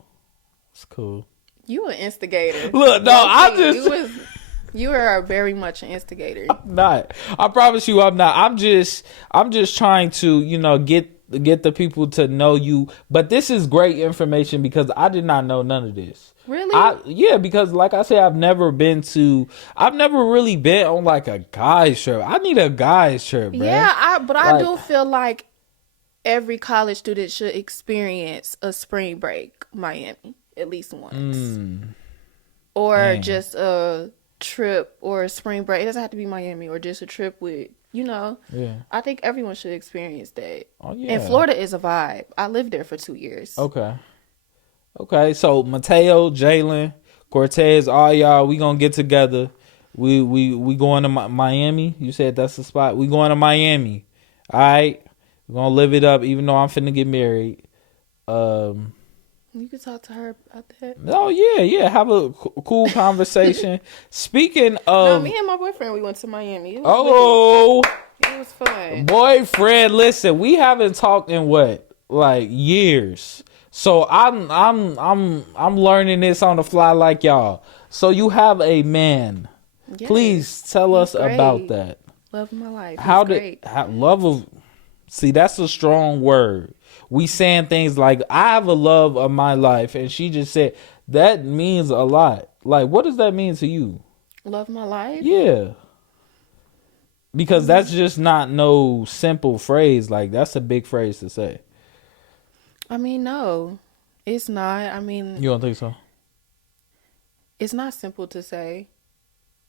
It's cool. You an instigator. Look, no, I'm just. You are very much an instigator. I'm not. I promise you, I'm not. I'm just trying to, get the people to know you. But this is great information because I did not know none of this. Really? Yeah, because like I said, I've never really been on like a guy's trip. I need a guy's trip, bro. Yeah, I do feel like every college student should experience a spring break Miami at least once. Or just a trip or a spring break. It doesn't have to be Miami, or just a trip with, Yeah. I think everyone should experience that. Oh, yeah. And Florida is a vibe. I lived there for 2 years. Okay, so Mateo, Jalen, Cortez, all y'all, we gonna get together. We going to Miami. You said that's the spot. We going to Miami. All right, we're gonna live it up. Even though I'm finna get married. You could talk to her about that. Oh yeah. Have a cool conversation. Speaking of, me and my boyfriend, we went to Miami. It was fun. Boyfriend, listen, we haven't talked in like years. So I'm learning this on the fly like y'all. So you have a man. Yes, please tell us about that. Love of my life. See, that's a strong word. We saying things like, I have a love of my life, and she just said that means a lot. Like, what does that mean to you? Love my life? Yeah. Because that's just not no simple phrase. Like, that's a big phrase to say. I mean, no, it's not. I mean, you don't think so? It's not simple to say.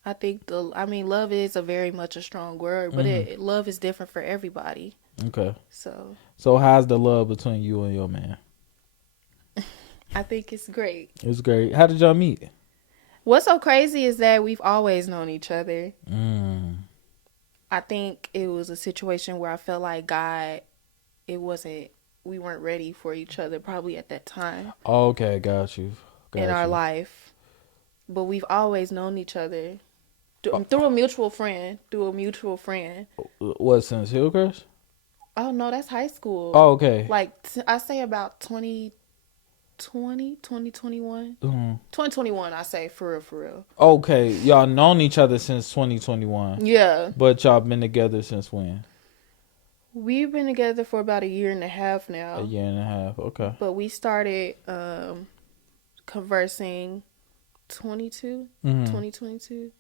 I think love is a very much a strong word, but love is different for everybody. Okay. So how's the love between you and your man? I think it's great. It's great. How did y'all meet? What's so crazy is that we've always known each other. I think it was a situation where I felt like we weren't ready for each other probably at that time. Okay, got you. In our life. But we've always known each other through a mutual friend. What, since Hillcrest? Oh, no, that's high school. Oh, okay. Like, I say about 2021. 2021, I say, for real. Okay, y'all known each other since 2021. Yeah. But y'all been together since when? We've been together for about 1.5 years now. 1.5 years, okay. But we started conversing 2022.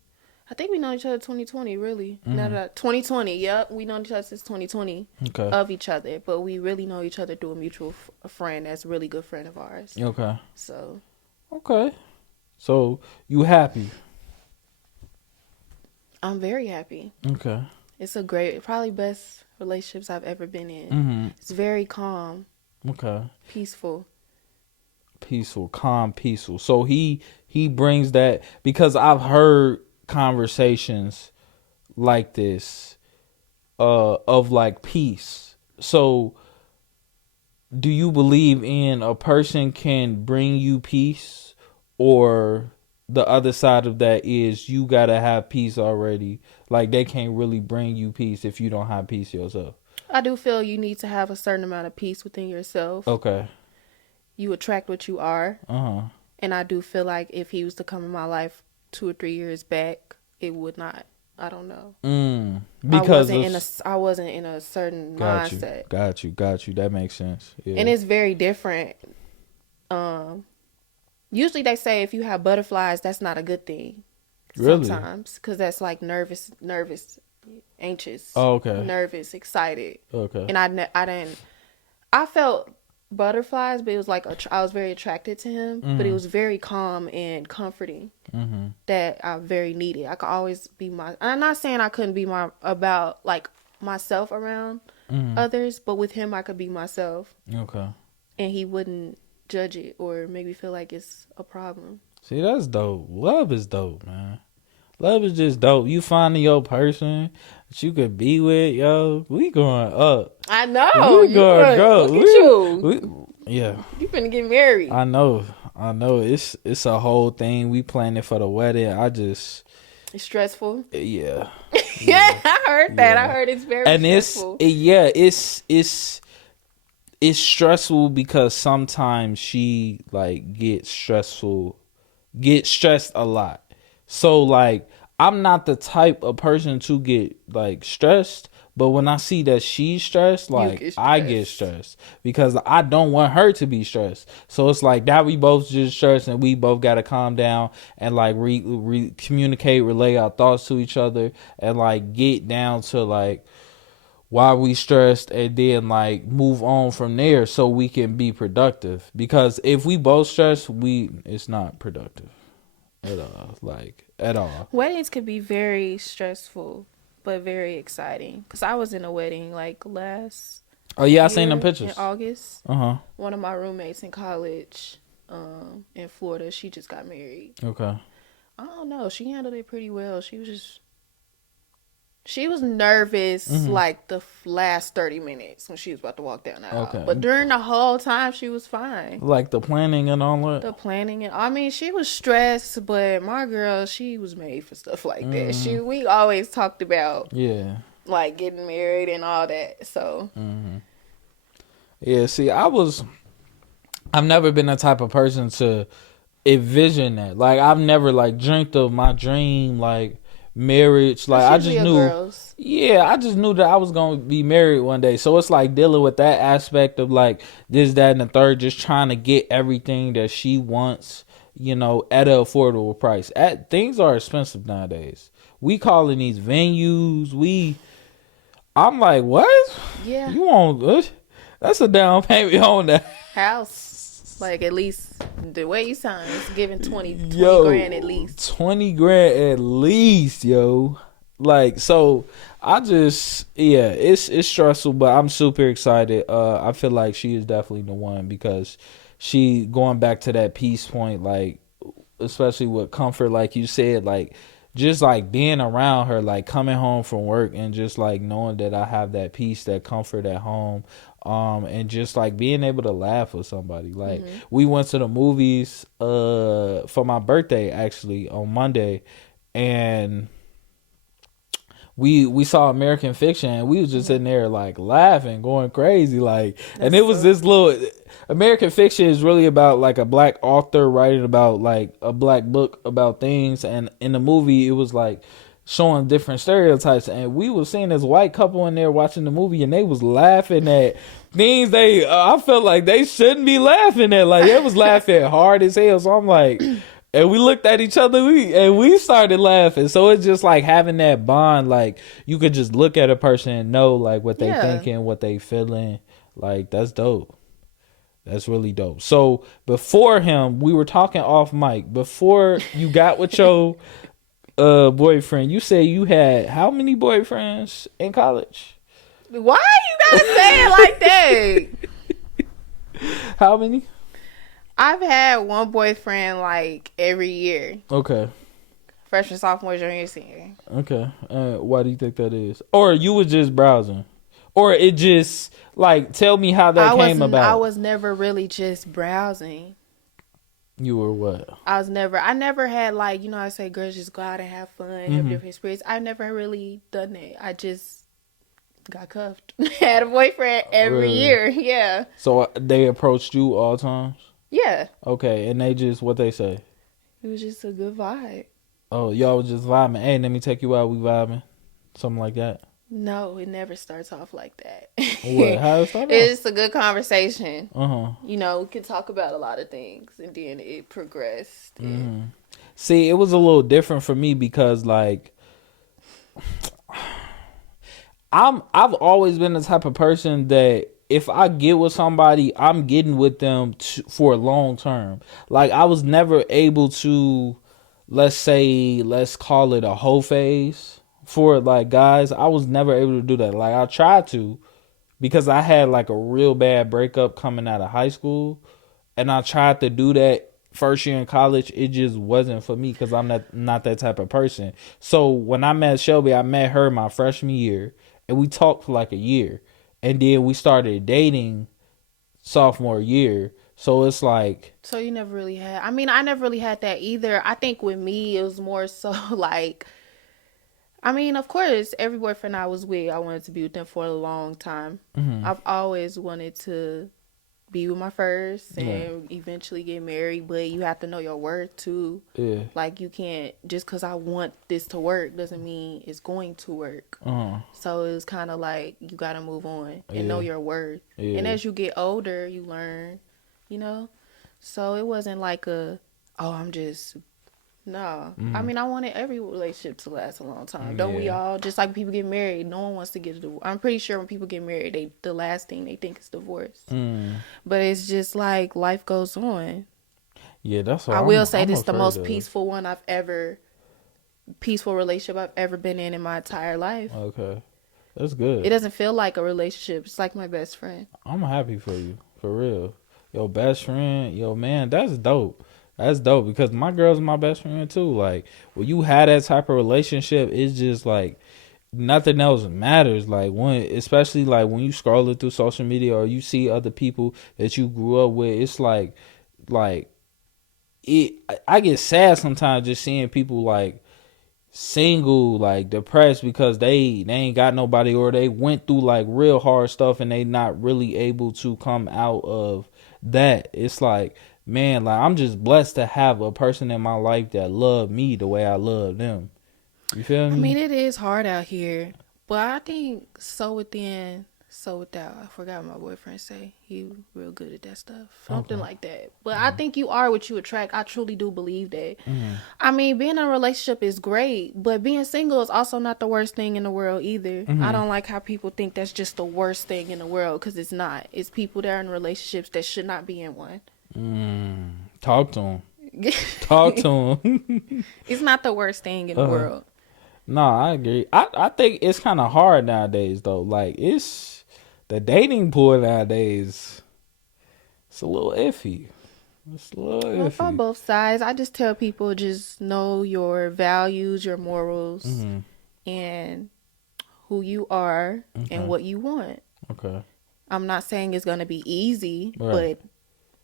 I think we know each other 2020, really. 2020, yep. We know each other since 2020 of each other. But we really know each other through a mutual friend that's a really good friend of ours. Okay. So. Okay. So, you happy? I'm very happy. Okay. It's probably best relationships I've ever been in. It's very calm. Okay. Peaceful, calm, peaceful. So he brings that, because I've heard conversations like this, of like peace. So do you believe in a person can bring you peace, or the other side of that is you gotta have peace already? Like they can't really bring you peace if you don't have peace yourself. I do feel you need to have a certain amount of peace within yourself. Okay. You attract what you are. Uh-huh. And I do feel like if he was to come in my life 2 or 3 years back, it would not. I don't know. Because I wasn't in a certain mindset. Got you. That makes sense. Yeah. And it's very different. Usually they say if you have butterflies, that's not a good thing. Really? Sometimes, because that's like nervous, anxious. Oh, okay. Nervous, excited. Okay. And I felt butterflies, but it was like I was very attracted to him, but it was very calm and comforting that I very needed. I could always be I'm not saying I couldn't be about like myself around others, but with him I could be myself. Okay. And he wouldn't judge it or make me feel like it's a problem. See, that's dope. Love is dope, man. Love is just dope. You finding your person that you could be with, yo. We going up. I know. We going up. Look at you. Yeah. You finna get married. I know. It's a whole thing. We planning for the wedding. It's stressful. Yeah. Yeah, I heard that. Yeah. I heard it's very stressful. It's stressful because sometimes she like gets stressed a lot. So like I'm not the type of person to get like stressed, but when I see that she's stressed, like I get stressed because I don't want her to be stressed. So it's like that we both just stressed and we both got to calm down and like communicate, relay our thoughts to each other and like get down to like why we stressed and then like move on from there so we can be productive. Because if we both stress, it's not productive. At all. Weddings could be very stressful, but very exciting. Because I was in a wedding like last year, I seen them pictures. In August. Uh-huh. One of my roommates in college in Florida, she just got married. Okay. I don't know. She handled it pretty well. She was nervous like the last 30 minutes when she was about to walk down the aisle. Okay. But during the whole time, she was fine. Like the planning and all that? The planning. I mean, she was stressed, but my girl, she was made for stuff like that. We always talked about like getting married and all that. So. Yeah, see, I've never been the type of person to envision that. Like, I've never like dreamt of my dream, like, marriage. Like I just knew that I was gonna be married one day. So it's like dealing with that aspect of like this, that, and the third, just trying to get everything that she wants, at an affordable price. Things are expensive nowadays. We calling these venues. I'm like, what? Yeah. You want what? That's a down payment on the house. Like at least the way you sound is giving 20 grand at least. 20 grand at least, yo. Like, so I just, it's stressful, but I'm super excited. I feel like she is definitely the one because she going back to that peace point, like, especially with comfort, like you said, like, just like being around her, like coming home from work and just like knowing that I have that peace, that comfort at home. And just like being able to laugh with somebody. Like we went to the movies for my birthday actually on Monday, and we saw American Fiction, and we was just sitting there like laughing, going crazy, like. And it was this little American Fiction is really about like a black author writing about like a black book about things, and in the movie it was like showing different stereotypes, and we was seeing this white couple in there watching the movie, and they was laughing at things I felt like they shouldn't be laughing at. Like they was laughing hard as hell. So I'm like, and we looked at each other, we started laughing. So it's just like having that bond, like you could just look at a person and know like what they thinking, what they feeling. Like that's dope. That's really dope. So before him, we were talking off mic. Before you got with your boyfriend, you said you had how many boyfriends in college? Why you gotta say it like that? How many? I've had one boyfriend like every year. Okay. Freshman, sophomore, junior, senior. Okay. Why do you think that is? Or you was just browsing? Or it just, like, tell me how that came about. I was never really just browsing. You were what? I never had, like, you know, I say girls just go out and have fun, have different experiences. I never really done that. I just got cuffed. Had a boyfriend every year. Yeah. So they approached you all times? Yeah. Okay. And they just, what they say? It was just a good vibe. Oh, y'all was just vibing. Hey, let me take you out. We vibing. Something like that. No, it never starts off like that. What? How it start off? It's a good conversation. Uh-huh. You know, we can talk about a lot of things, and then it progressed. Mm-hmm. See, it was a little different for me because, like, I've always been the type of person that if I get with somebody, I'm getting with them for a long term. Like, I was never able to, let's call it a hoe phase for, like, guys. I was never able to do that. Like, I tried to because I had, like, a real bad breakup coming out of high school, and I tried to do that first year in college. It just wasn't for me because I'm not that type of person. So when I met Shelby, I met her my freshman year, and we talked for like a year, and then we started dating sophomore year. So it's like, so you never really had, I mean, I never really had that either. I think with me it was more so like, I mean, of course, every boyfriend I was with, I wanted to be with them for a long time. I've always wanted to be with my first and eventually get married, but you have to know your worth too. Yeah. Like, you can't, just because I want this to work doesn't mean it's going to work. So it's kind of like you got to move on and know your worth. And as you get older, you learn, you know? So it wasn't like I'm just... No. I mean, I wanted every relationship to last a long time. Don't we all? Just like people get married, no one wants to get a divorce. I'm pretty sure when people get married, the last thing they think is divorce. But it's just like life goes on. Yeah, that's what I will say this is the most peaceful relationship I've ever been in my entire life. Okay. That's good. It doesn't feel like a relationship. It's like my best friend. I'm happy for you. For real. Your best friend, man, that's dope. That's dope because my girl's my best friend too. Like, when you have that type of relationship, it's just like nothing else matters. Like, especially like when you scrolling through social media or you see other people that you grew up with, it's like I get sad sometimes just seeing people like single, like depressed because they ain't got nobody, or they went through like real hard stuff and they not really able to come out of that. It's like, man, like, I'm just blessed to have a person in my life that love me the way I love them. You feel me? I mean, it is hard out here, but I think so within, so without. I forgot what my boyfriend say. He real good at that stuff. Something like that. But I think you are what you attract. I truly do believe that. I mean, being in a relationship is great, but being single is also not the worst thing in the world either. I don't like how people think that's just the worst thing in the world, because it's not. It's people that are in relationships that should not be in one. Talk to him. Talk to him. It's not the worst thing in the world. No, I agree. I think it's kind of hard nowadays, though. Like, it's the dating pool nowadays. It's a little iffy. It's a little iffy. On both sides. I just tell people, just know your values, your morals, and who you are and what you want. Okay. I'm not saying it's going to be easy, but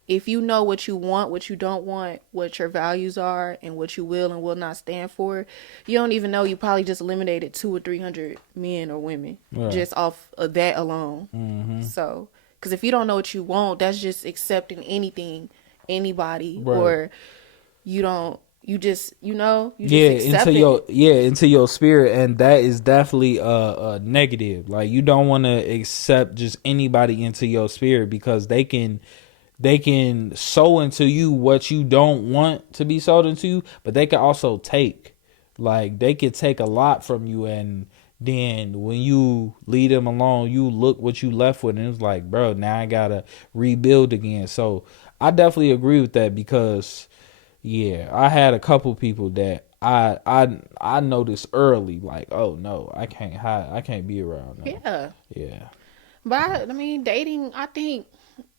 if you know what you want, what you don't want, what your values are, and what you will and will not stand for, you don't even know. You probably just eliminated 200 or 300 men or women just off of that alone. So, because if you don't know what you want, that's just accepting anything, anybody, or you don't. You just, accept into your spirit, and that is definitely a negative. Like, you don't want to accept just anybody into your spirit, because they can sow into you what you don't want to be sold into you, but they can also take. Like, they could take a lot from you, and then when you leave them alone, you look what you left with, and it's like, bro, now I gotta rebuild again. So I definitely agree with that, because I had a couple people that I noticed early, like, oh no, I can't be around them. Yeah. But I mean, dating, I think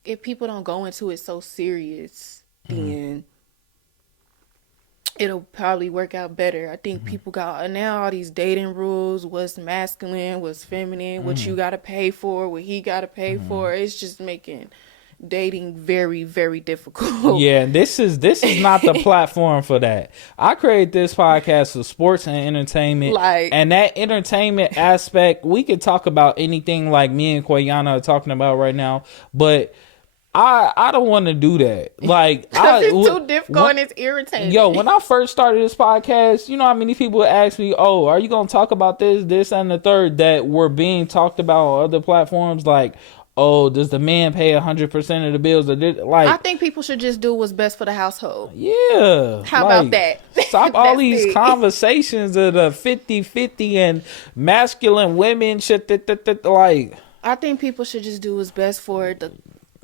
if people don't go into it so serious, then it'll probably work out better. I think people got now all these dating rules, what's masculine, what's feminine, what you gotta pay for, what he gotta pay for. It's just making dating very, very difficult. Yeah, and this is not the platform for that. I create this podcast for sports and entertainment, and that entertainment aspect, we could talk about anything like me and Coyunna are talking about right now, but I don't want to do that. Like, it's too difficult and it's irritating. Yo, when I first started this podcast, you know how many people would ask me, "Oh, are you gonna talk about this, and the third that were being talked about on other platforms?" Like, oh, does the man pay 100% of the bills? Like, I think people should just do what's best for the household. Yeah. How about that? Stop all these conversations of the 50-50 and masculine women shit. Like, I think people should just do what's best for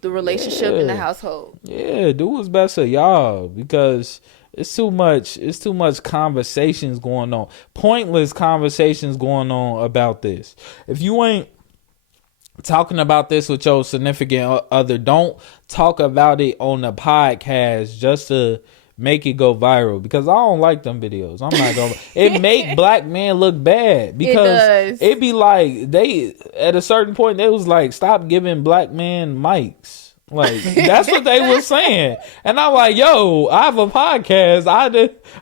the relationship in the household. Yeah, do what's best for y'all, because it's too much conversations going on. Pointless conversations going on about this. If you ain't talking about this with your significant other, don't talk about it on the podcast just to make it go viral, because I don't like them videos. I'm not gonna. It make black men look bad, because it be like they at a certain point they was like, stop giving black men mics. Like, that's what they was saying, and I'm like, yo, I have a podcast.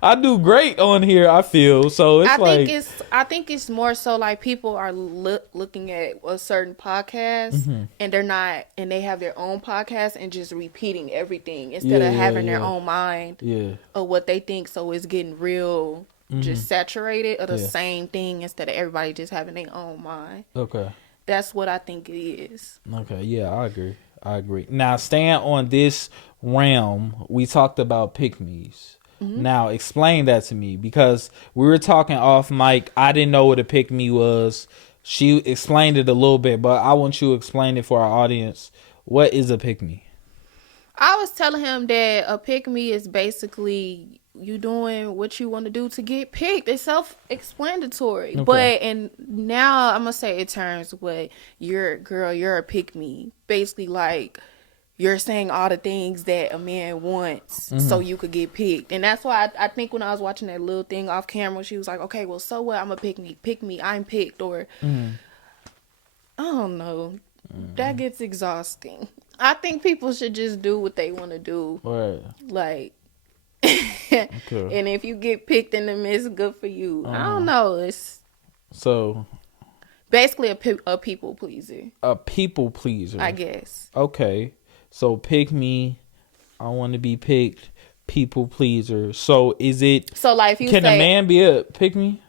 I do great on here. I feel so. I think it's more so like people are looking at a certain podcast and they're not, and they have their own podcast and just repeating everything instead of having their own mind of what they think. So it's getting real just saturated of the same thing instead of everybody just having their own mind. Okay, that's what I think it is. Okay, yeah, I agree. Now, staying on this realm, we talked about pick-me's. Now, explain that to me, because we were talking off mic. I didn't know what a pick-me was. She explained it a little bit, but I want you to explain it for our audience. What is a pick-me? I was telling him that a pick-me is basically you doing what you want to do to get picked. It's self-explanatory. Okay. But, and now I'm going to say it turns what you're a pick-me. Basically, like, you're saying all the things that a man wants so you could get picked. And that's why I think when I was watching that little thing off camera, she was like, okay, well, so what? I'm a pick-me. Pick me. I'm picked. Or, I don't know. That gets exhausting. I think people should just do what they want to do. Right. Like, and if you get picked in the midst, good for you. I don't know. It's so basically a people pleaser. A people pleaser, I guess. Okay, so pick me. I want to be picked. People pleaser. So is it? So like, if you can a man be a pick me?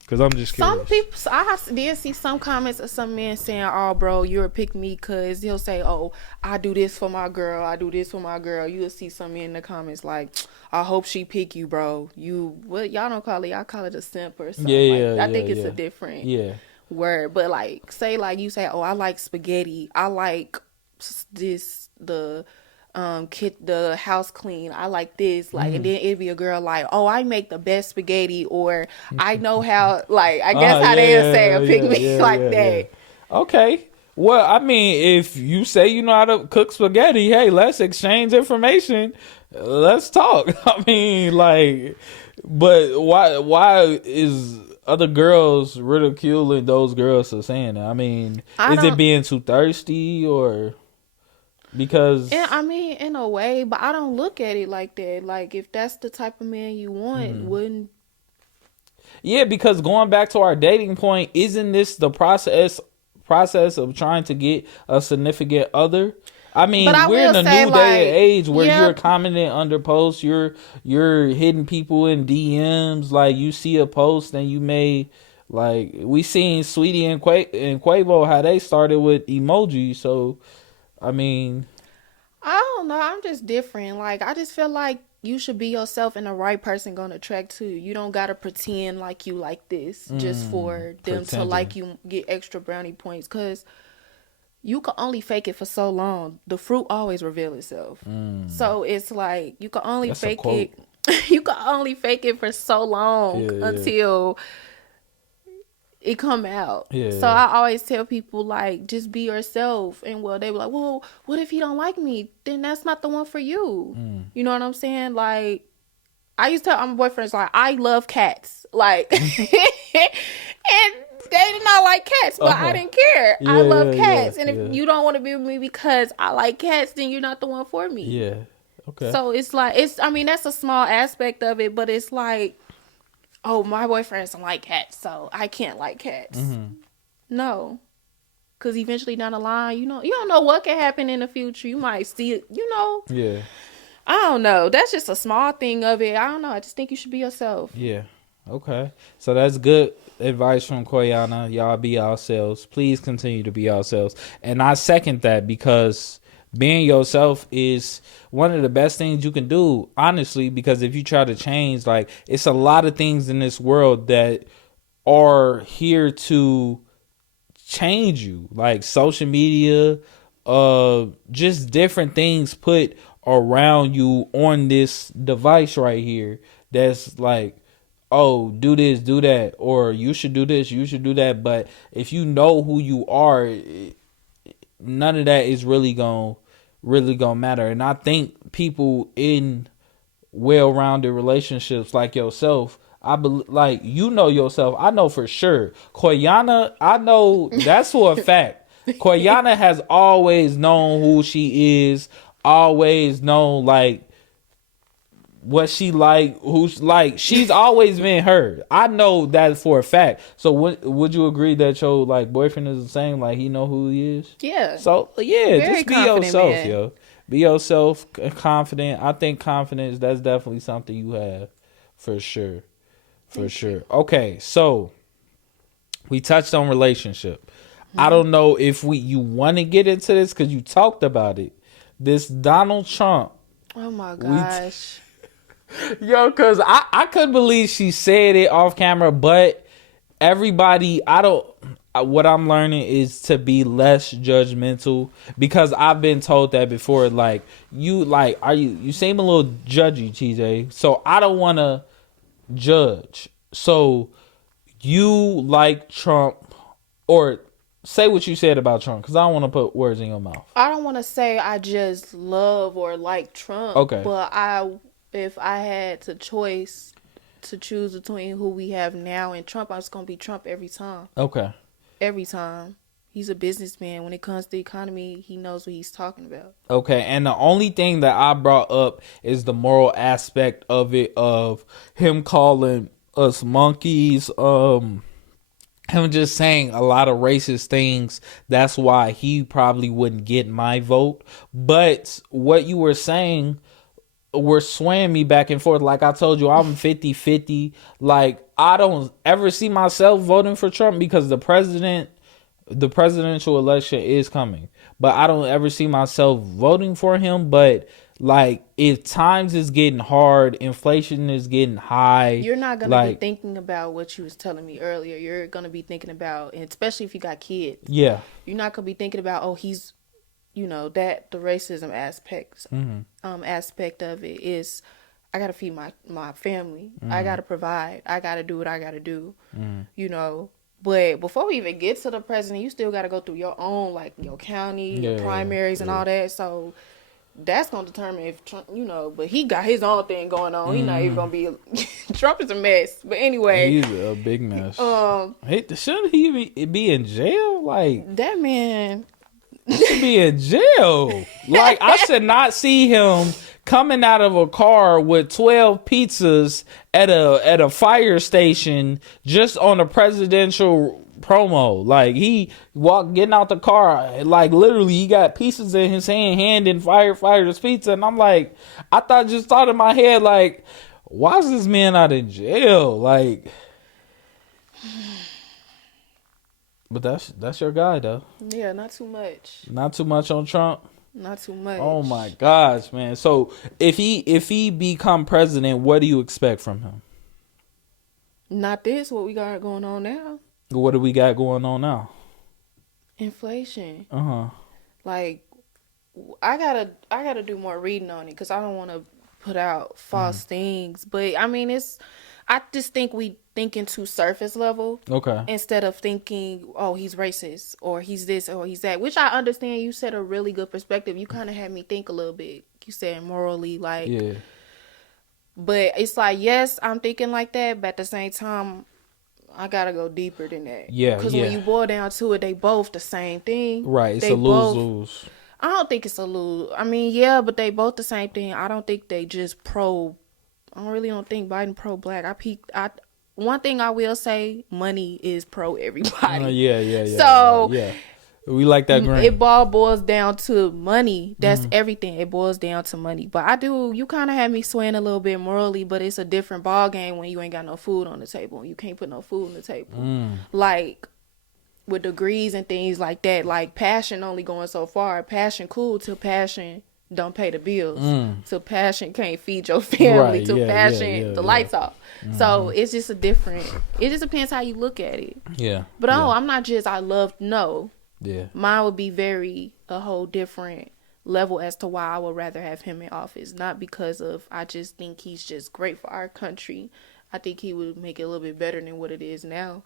Because I'm just curious. Some people, I did see some comments of some men saying, oh, bro, you're a pick me, because he'll say, oh, I do this for my girl. I do this for my girl. You'll see some men in the comments like, I hope she pick you, bro. What y'all don't call it? Y'all call it a simp or something. I think it's a different word. But like, say like you say, oh, I like spaghetti. I like the house clean. I like this, like, and then it'd be a girl like, oh, I make the best spaghetti, or I know how, like, I guess how they'll say a pick me like that. Okay. Well, I mean, if you say you know how to cook spaghetti, hey, let's exchange information. Let's talk. I mean, like, but why is other girls ridiculing those girls for saying that? I mean, is it being too thirsty, or? Because I mean, in a way, but I don't look at it like that. Like, if that's the type of man you want, wouldn't. Yeah, because going back to our dating point, isn't this the process of trying to get a significant other? I mean, we're in a new day and age where you're commenting under posts, you're hitting people in DMs. Like, you see a post and you may, like, we seen Sweetie and Quavo how they started with emojis. So, I mean, I don't know. I'm just different. Like, I just feel like you should be yourself, and the right person gonna attract to you. You don't gotta pretend like you like this just for them to like you, get extra brownie points. Cause you can only fake it for so long. The fruit always reveal itself. So it's like you can only fake it. You can only fake it for so long until it come out. Yeah. So I always tell people, like, just be yourself. And well, they be like, well, what if he don't like me? Then that's not the one for you. You know what I'm saying? Like, I used to tell my boyfriends, like, I love cats. Like, and they did not like cats, but I didn't care. I love cats. And if you don't want to be with me because I like cats, then you're not the one for me. Yeah. Okay. So it's like, I mean, that's a small aspect of it, but it's like, oh, my boyfriends don't like cats, so I can't like cats. No. Because eventually down the line, you don't know what can happen in the future. You might see it, Yeah. I don't know. That's just a small thing of it. I don't know. I just think you should be yourself. Yeah. Okay. So that's good advice from Coyunna. Y'all be yourselves. Please continue to be yourselves. And I second that, because being yourself is one of the best things you can do, honestly, because if you try to change, like, it's a lot of things in this world that are here to change you, like social media, just different things put around you on this device right here that's like, oh, do this, do that, or you should do this, you should do that. But if you know who you are, none of that is really gonna matter. And I think people in well-rounded relationships like yourself, I believe, like, you know yourself. I know for sure. Coyunna, I know that's for a fact. Coyunna has always known who she is, always known, like, what she like, who's like, she's always been her. I know that for a fact. So would you agree that your, like, boyfriend is the same? Like, he know who he is? Yeah. So yeah, Very just be yourself, man. yo. Be yourself, confident. I think confidence, that's definitely something you have, for sure. For sure. Okay, so we touched on relationship. I don't know if you want to get into this because you talked about it. This Donald Trump. Oh my gosh. Yo, because I couldn't believe she said it off camera, but everybody, what I'm learning is to be less judgmental, because I've been told that before. Like, you seem a little judgy, TJ. So I don't want to judge. So you like Trump, or say what you said about Trump, because I don't want to put words in your mouth. I don't want to say I just love or like Trump. Okay. But if I had to choose between who we have now and Trump, I was going to be Trump every time. Okay. Every time. He's a businessman. When it comes to the economy, he knows what he's talking about. Okay. And the only thing that I brought up is the moral aspect of it, of him calling us monkeys, him just saying a lot of racist things. That's why he probably wouldn't get my vote. But what you were saying were swaying me back and forth. Like I told you, I'm 50-50. Like, I don't ever see myself voting for Trump, because the presidential election is coming, but I don't ever see myself voting for him. But like, if times is getting hard, inflation is getting high, you're not gonna be thinking about what you was telling me earlier. You're gonna be thinking about, and especially if you got kids, yeah, you're not gonna be thinking about, oh, he's, that the racism aspect of it is, I gotta feed my family, I gotta provide, I gotta do what I gotta do, But before we even get to the president, you still got to go through your own, like, your county, your primaries and all that. So that's going to determine if Trump, but he got his own thing going on. He's not even going to be, Trump is a mess. But anyway. He's a big mess. Shouldn't he be in jail? Like, that man. He should be in jail. Like, I should not see him coming out of a car with 12 pizzas at a fire station just on a presidential promo. Like, he getting out the car, like, literally he got pieces in his hand handing firefighters pizza, and I'm like, I thought in my head, like, why is this man out in jail? Like, but that's your guy, though. Yeah, not too much. Not too much on Trump. Not too much. Oh my gosh, man. So if he become president, what do you expect from him? Not this, what we got going on now. What do we got going on now? Inflation. Uh-huh. Like, I gotta do more reading on it, because I don't want to put out false things. But I mean, I just think we thinking too surface level. Okay. Instead of thinking, oh, he's racist or he's this or he's that, which I understand. You said a really good perspective. You kind of had me think a little bit. You said morally, like, yeah. But it's like, yes, I'm thinking like that, but at the same time, I gotta go deeper than that. Yeah, because when you boil down to it, they both the same thing. Right, it's they a lose-lose. I don't think it's a lose. I mean, yeah, but they both the same thing. I don't think they just I really don't think Biden pro-black. One thing I will say, money is pro-everybody. Yeah. So, yeah. We like that green. It all boils down to money. That's everything. It boils down to money. But you kind of had me swaying a little bit morally, but it's a different ball game when you ain't got no food on the table. You can't put no food on the table. Like, with degrees and things like that. Like, passion only going so far. Passion cool till passion don't pay the bills. Till passion can't feed your family. Till passion, the lights off. So, it's just it just depends how you look at it. Yeah. But I'm not just, no. Yeah. Mine would be a whole different level as to why I would rather have him in office. Not because I just think he's just great for our country. I think he would make it a little bit better than what it is now.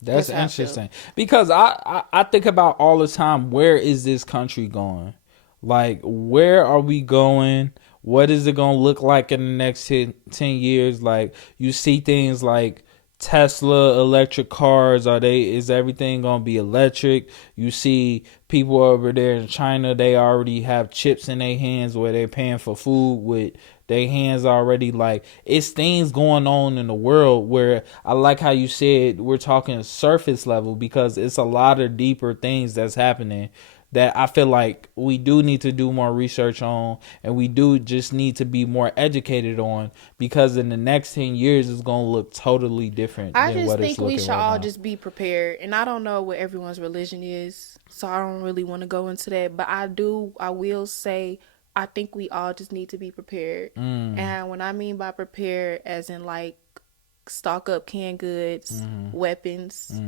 That's interesting. Because I think about all the time, where is this country going? Like, where are we going? What is it going to look like in the next 10 years? Like, you see things like Tesla electric cars. Is everything gonna be electric? You see people over there in China, they already have chips in their hands where they're paying for food with their hands already. Like, it's things going on in the world where I like how you said we're talking surface level, because it's a lot of deeper things that's happening that I feel like we do need to do more research on, and we do just need to be more educated on, because in the next 10 years it's going to look totally different. I just think we should all just be prepared. And I don't know what everyone's religion is, so I don't really want to go into that. But I will say, I think we all just need to be prepared. And when I mean by prepared, as in like stock up canned goods, weapons,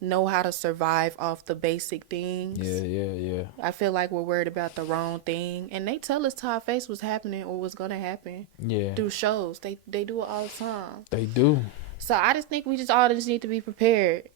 know how to survive off the basic things. Yeah. I feel like we're worried about the wrong thing, and they tell us to our face what's happening or what's gonna happen. Yeah. Through shows, they do it all the time. They do. So I just think we all need to be prepared.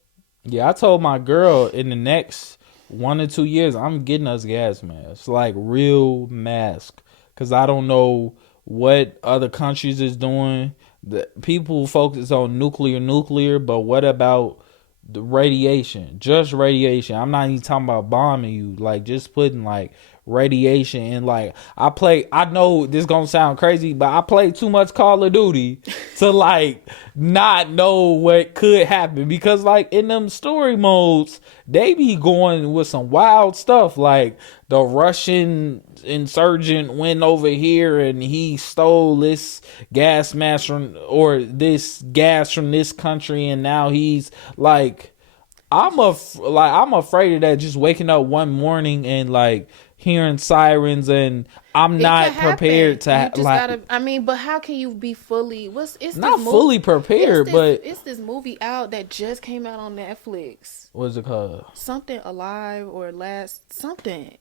Yeah, I told my girl in the next 1 or 2 years I'm getting us gas masks, like real mask, because I don't know what other countries is doing. The people focus on nuclear, but what about the radiation? Just radiation. I'm not even talking about bombing you, like just putting like radiation in. Like, I know this gonna sound crazy, but I play too much Call of Duty to like not know what could happen, because like in them story modes they be going with some wild stuff, like the Russian insurgent went over here and he stole this gas mask from this country, and now he's like, I'm afraid of that, just waking up one morning and like hearing sirens, and I'm not prepared to but how can you be fully fully prepared? But it's this movie out that just came out on Netflix. What's it called? Something Alive or Last something.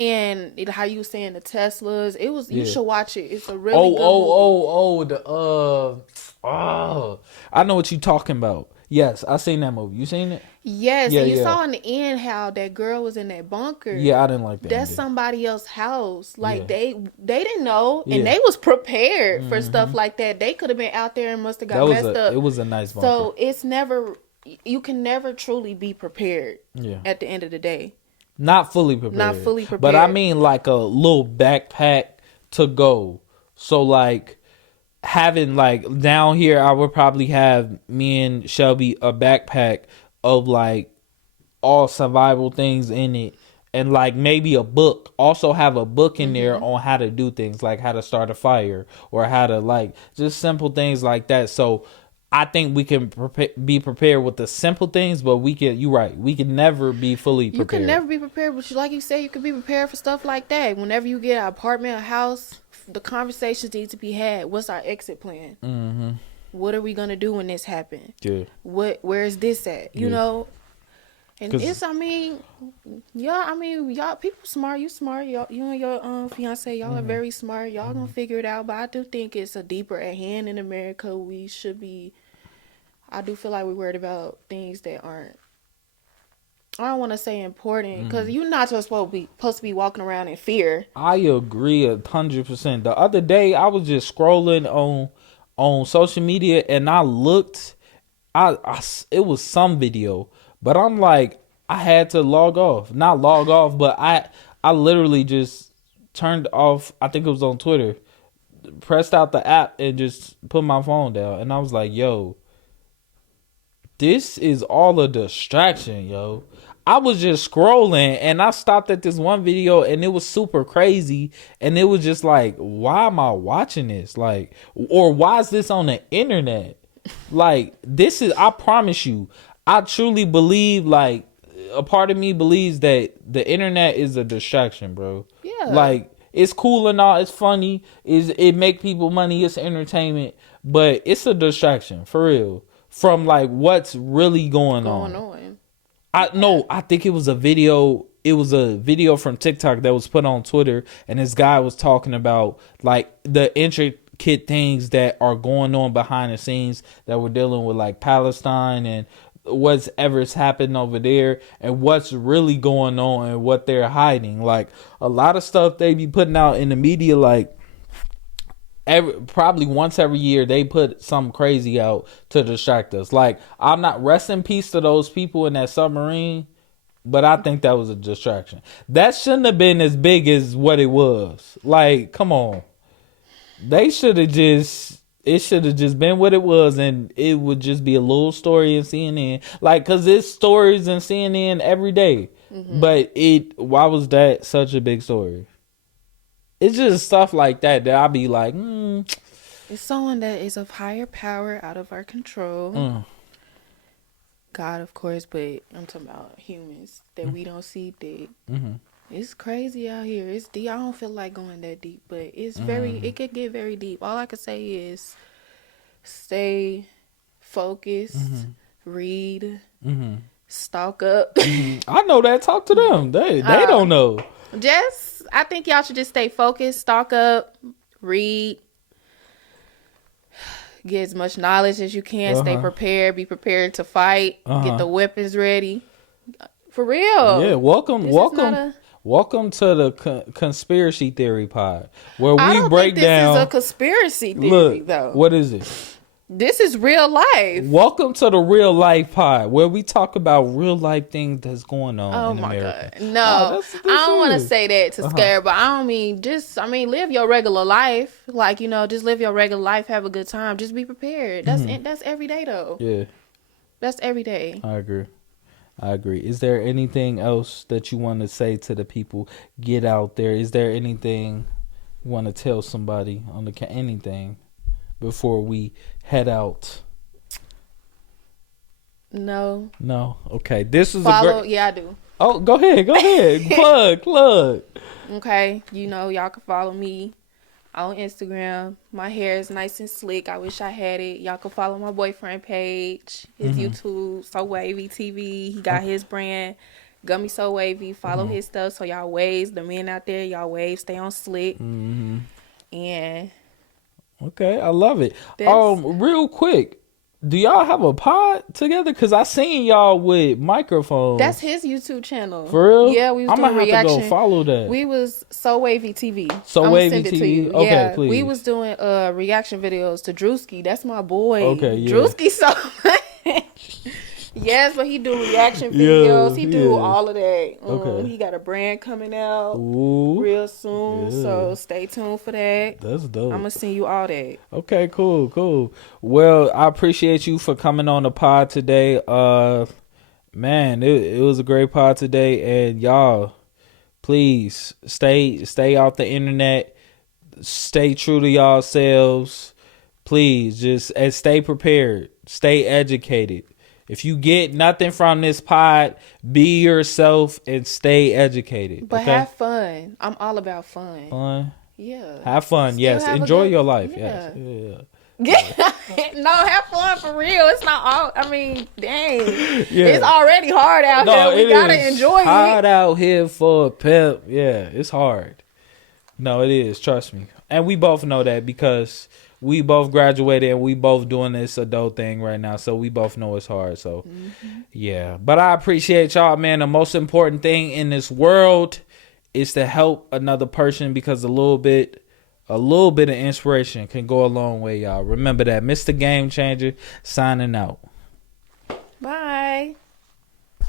And how you saying the Teslas? It was. You should watch it. It's a really good movie. I know what you're talking about. Yes, I seen that movie. You seen it? Yes, and you saw in the end how that girl was in that bunker. Yeah, I didn't like that. That's somebody else's house. Like they didn't know, and they was prepared for stuff like that. They could have been out there and must have got messed up. It was a nice bunker. So you can never truly be prepared. Yeah. At the end of the day. Not fully prepared. But I mean like a little backpack to go. So like having like down here, I would probably have me and Shelby a backpack of like all survival things in it, and like maybe a book. Also have a book in there on how to do things, like how to start a fire or how to like just simple things like that. So I think we can be prepared with the simple things, but you're right, we can never be fully prepared. You can never be prepared, but like you said, you can be prepared for stuff like that. Whenever you get an apartment, a house, the conversations need to be had. What's our exit plan? What are we going to do when this happens? Yeah. Where is this at? You know? And it's, I mean, y'all people smart. You smart. Y'all, you and your fiance, y'all are very smart. Y'all gonna figure it out. But I do think it's a deeper at hand in America. We should be. I do feel like we're worried about things that aren't. I don't want to say important because you're not supposed to be walking around in fear. I agree 100%. The other day I was just scrolling on social media and I looked. It was some video, but I'm like, I had to log off. Not log off, but I literally just turned off. I think it was on Twitter. Pressed out the app and just put my phone down. And I was like, yo, this is all a distraction, yo. I was just scrolling and I stopped at this one video and it was super crazy. And it was just like, why am I watching this? Like, or why is this on the internet? Like, this is, I promise you, I truly believe, like, a part of me believes that the internet is a distraction, bro. Yeah. Like, it's cool and all, it's funny, it make people money, it's entertainment, but it's a distraction, for real, from, like, what's really going on. I think it was a video from TikTok that was put on Twitter, and this guy was talking about, like, the intricate things that are going on behind the scenes that we're dealing with, like Palestine and whatever's happened over there and what's really going on and what they're hiding. Like, a lot of stuff they be putting out in the media, like, probably once every year they put something crazy out to distract us. Like, I'm not, rest in peace to those people in that submarine, but I think that was a distraction. That shouldn't have been as big as what it was. Like, come on. They should have just, it should have just been what it was, and it would just be a little story in CNN. Like, cause it's stories in CNN every day. But why was that such a big story? It's just stuff like that I'll be like, It's someone that is of higher power, out of our control. God, of course, but I'm talking about humans that we don't see deep. It's crazy out here. It's deep. I don't feel like going that deep, but it's it could get very deep. All I can say is stay focused, read, stalk up. I know that. Talk to them. They don't know. I think y'all should just stay focused, stalk up, read, get as much knowledge as you can, stay prepared, be prepared to fight, get the weapons ready. For real. Yeah, welcome to the conspiracy theory pod, where we break down. This is a conspiracy theory, though. What is it? This is real life. Welcome to the real life pod, where we talk about real life things that's going on in America. God. No, I don't want to say that to scare, but I don't mean live your regular life. Like, just live your regular life, have a good time. Just be prepared. That's every day, though. Yeah. That's every day. I agree. Is there anything else that you want to say to the people? Get out there. Is there anything you want to tell somebody on anything before we head out? No. Okay. This is Yeah, I do. Oh, go ahead. plug. Okay. Y'all can follow me on Instagram. My hair is nice and slick. I wish I had it. Y'all can follow my boyfriend page. His YouTube, So Wavy TV. He got his brand, Gummy So Wavy. Follow his stuff. So y'all waves, the men out there, y'all waves, stay on slick. And okay, I love it. Real quick, do y'all have a pod together? Because I seen y'all with microphones. That's his YouTube channel. For real? Yeah, we was I'm doing gonna have reaction. to go follow that. We was So Wavy TV. So Wavy TV. Okay, yeah, please. We was doing reaction videos to Drewski. That's my boy. Okay, yeah. Drewski so yes, but he do reaction videos. He do all of that. Okay. He got a brand coming out real soon. Yeah. So stay tuned for that. That's dope. I'm gonna send you all that. Okay, cool. Well, I appreciate you for coming on the pod today. Man, it was a great pod today, and y'all, please stay off the internet. Stay true to yourselves. Please, just stay prepared. Stay educated. If you get nothing from this pod, be yourself and stay educated. But have fun. I'm all about fun. Fun? Yeah. Have fun. Yes. Enjoy your life. Yeah. Yes. Yeah. No, have fun for real. It's not all. I mean, dang, it's already hard out here. We gotta enjoy it. Hard out here for a pimp. Yeah, it's hard. No, it is. Trust me, and we both know that because we both graduated and we both doing this adult thing right now, so we both know it's hard. So, yeah. But I appreciate y'all, man. The most important thing in this world is to help another person because a little bit of inspiration can go a long way, y'all. Remember that. Mr. Game Changer signing out. Bye.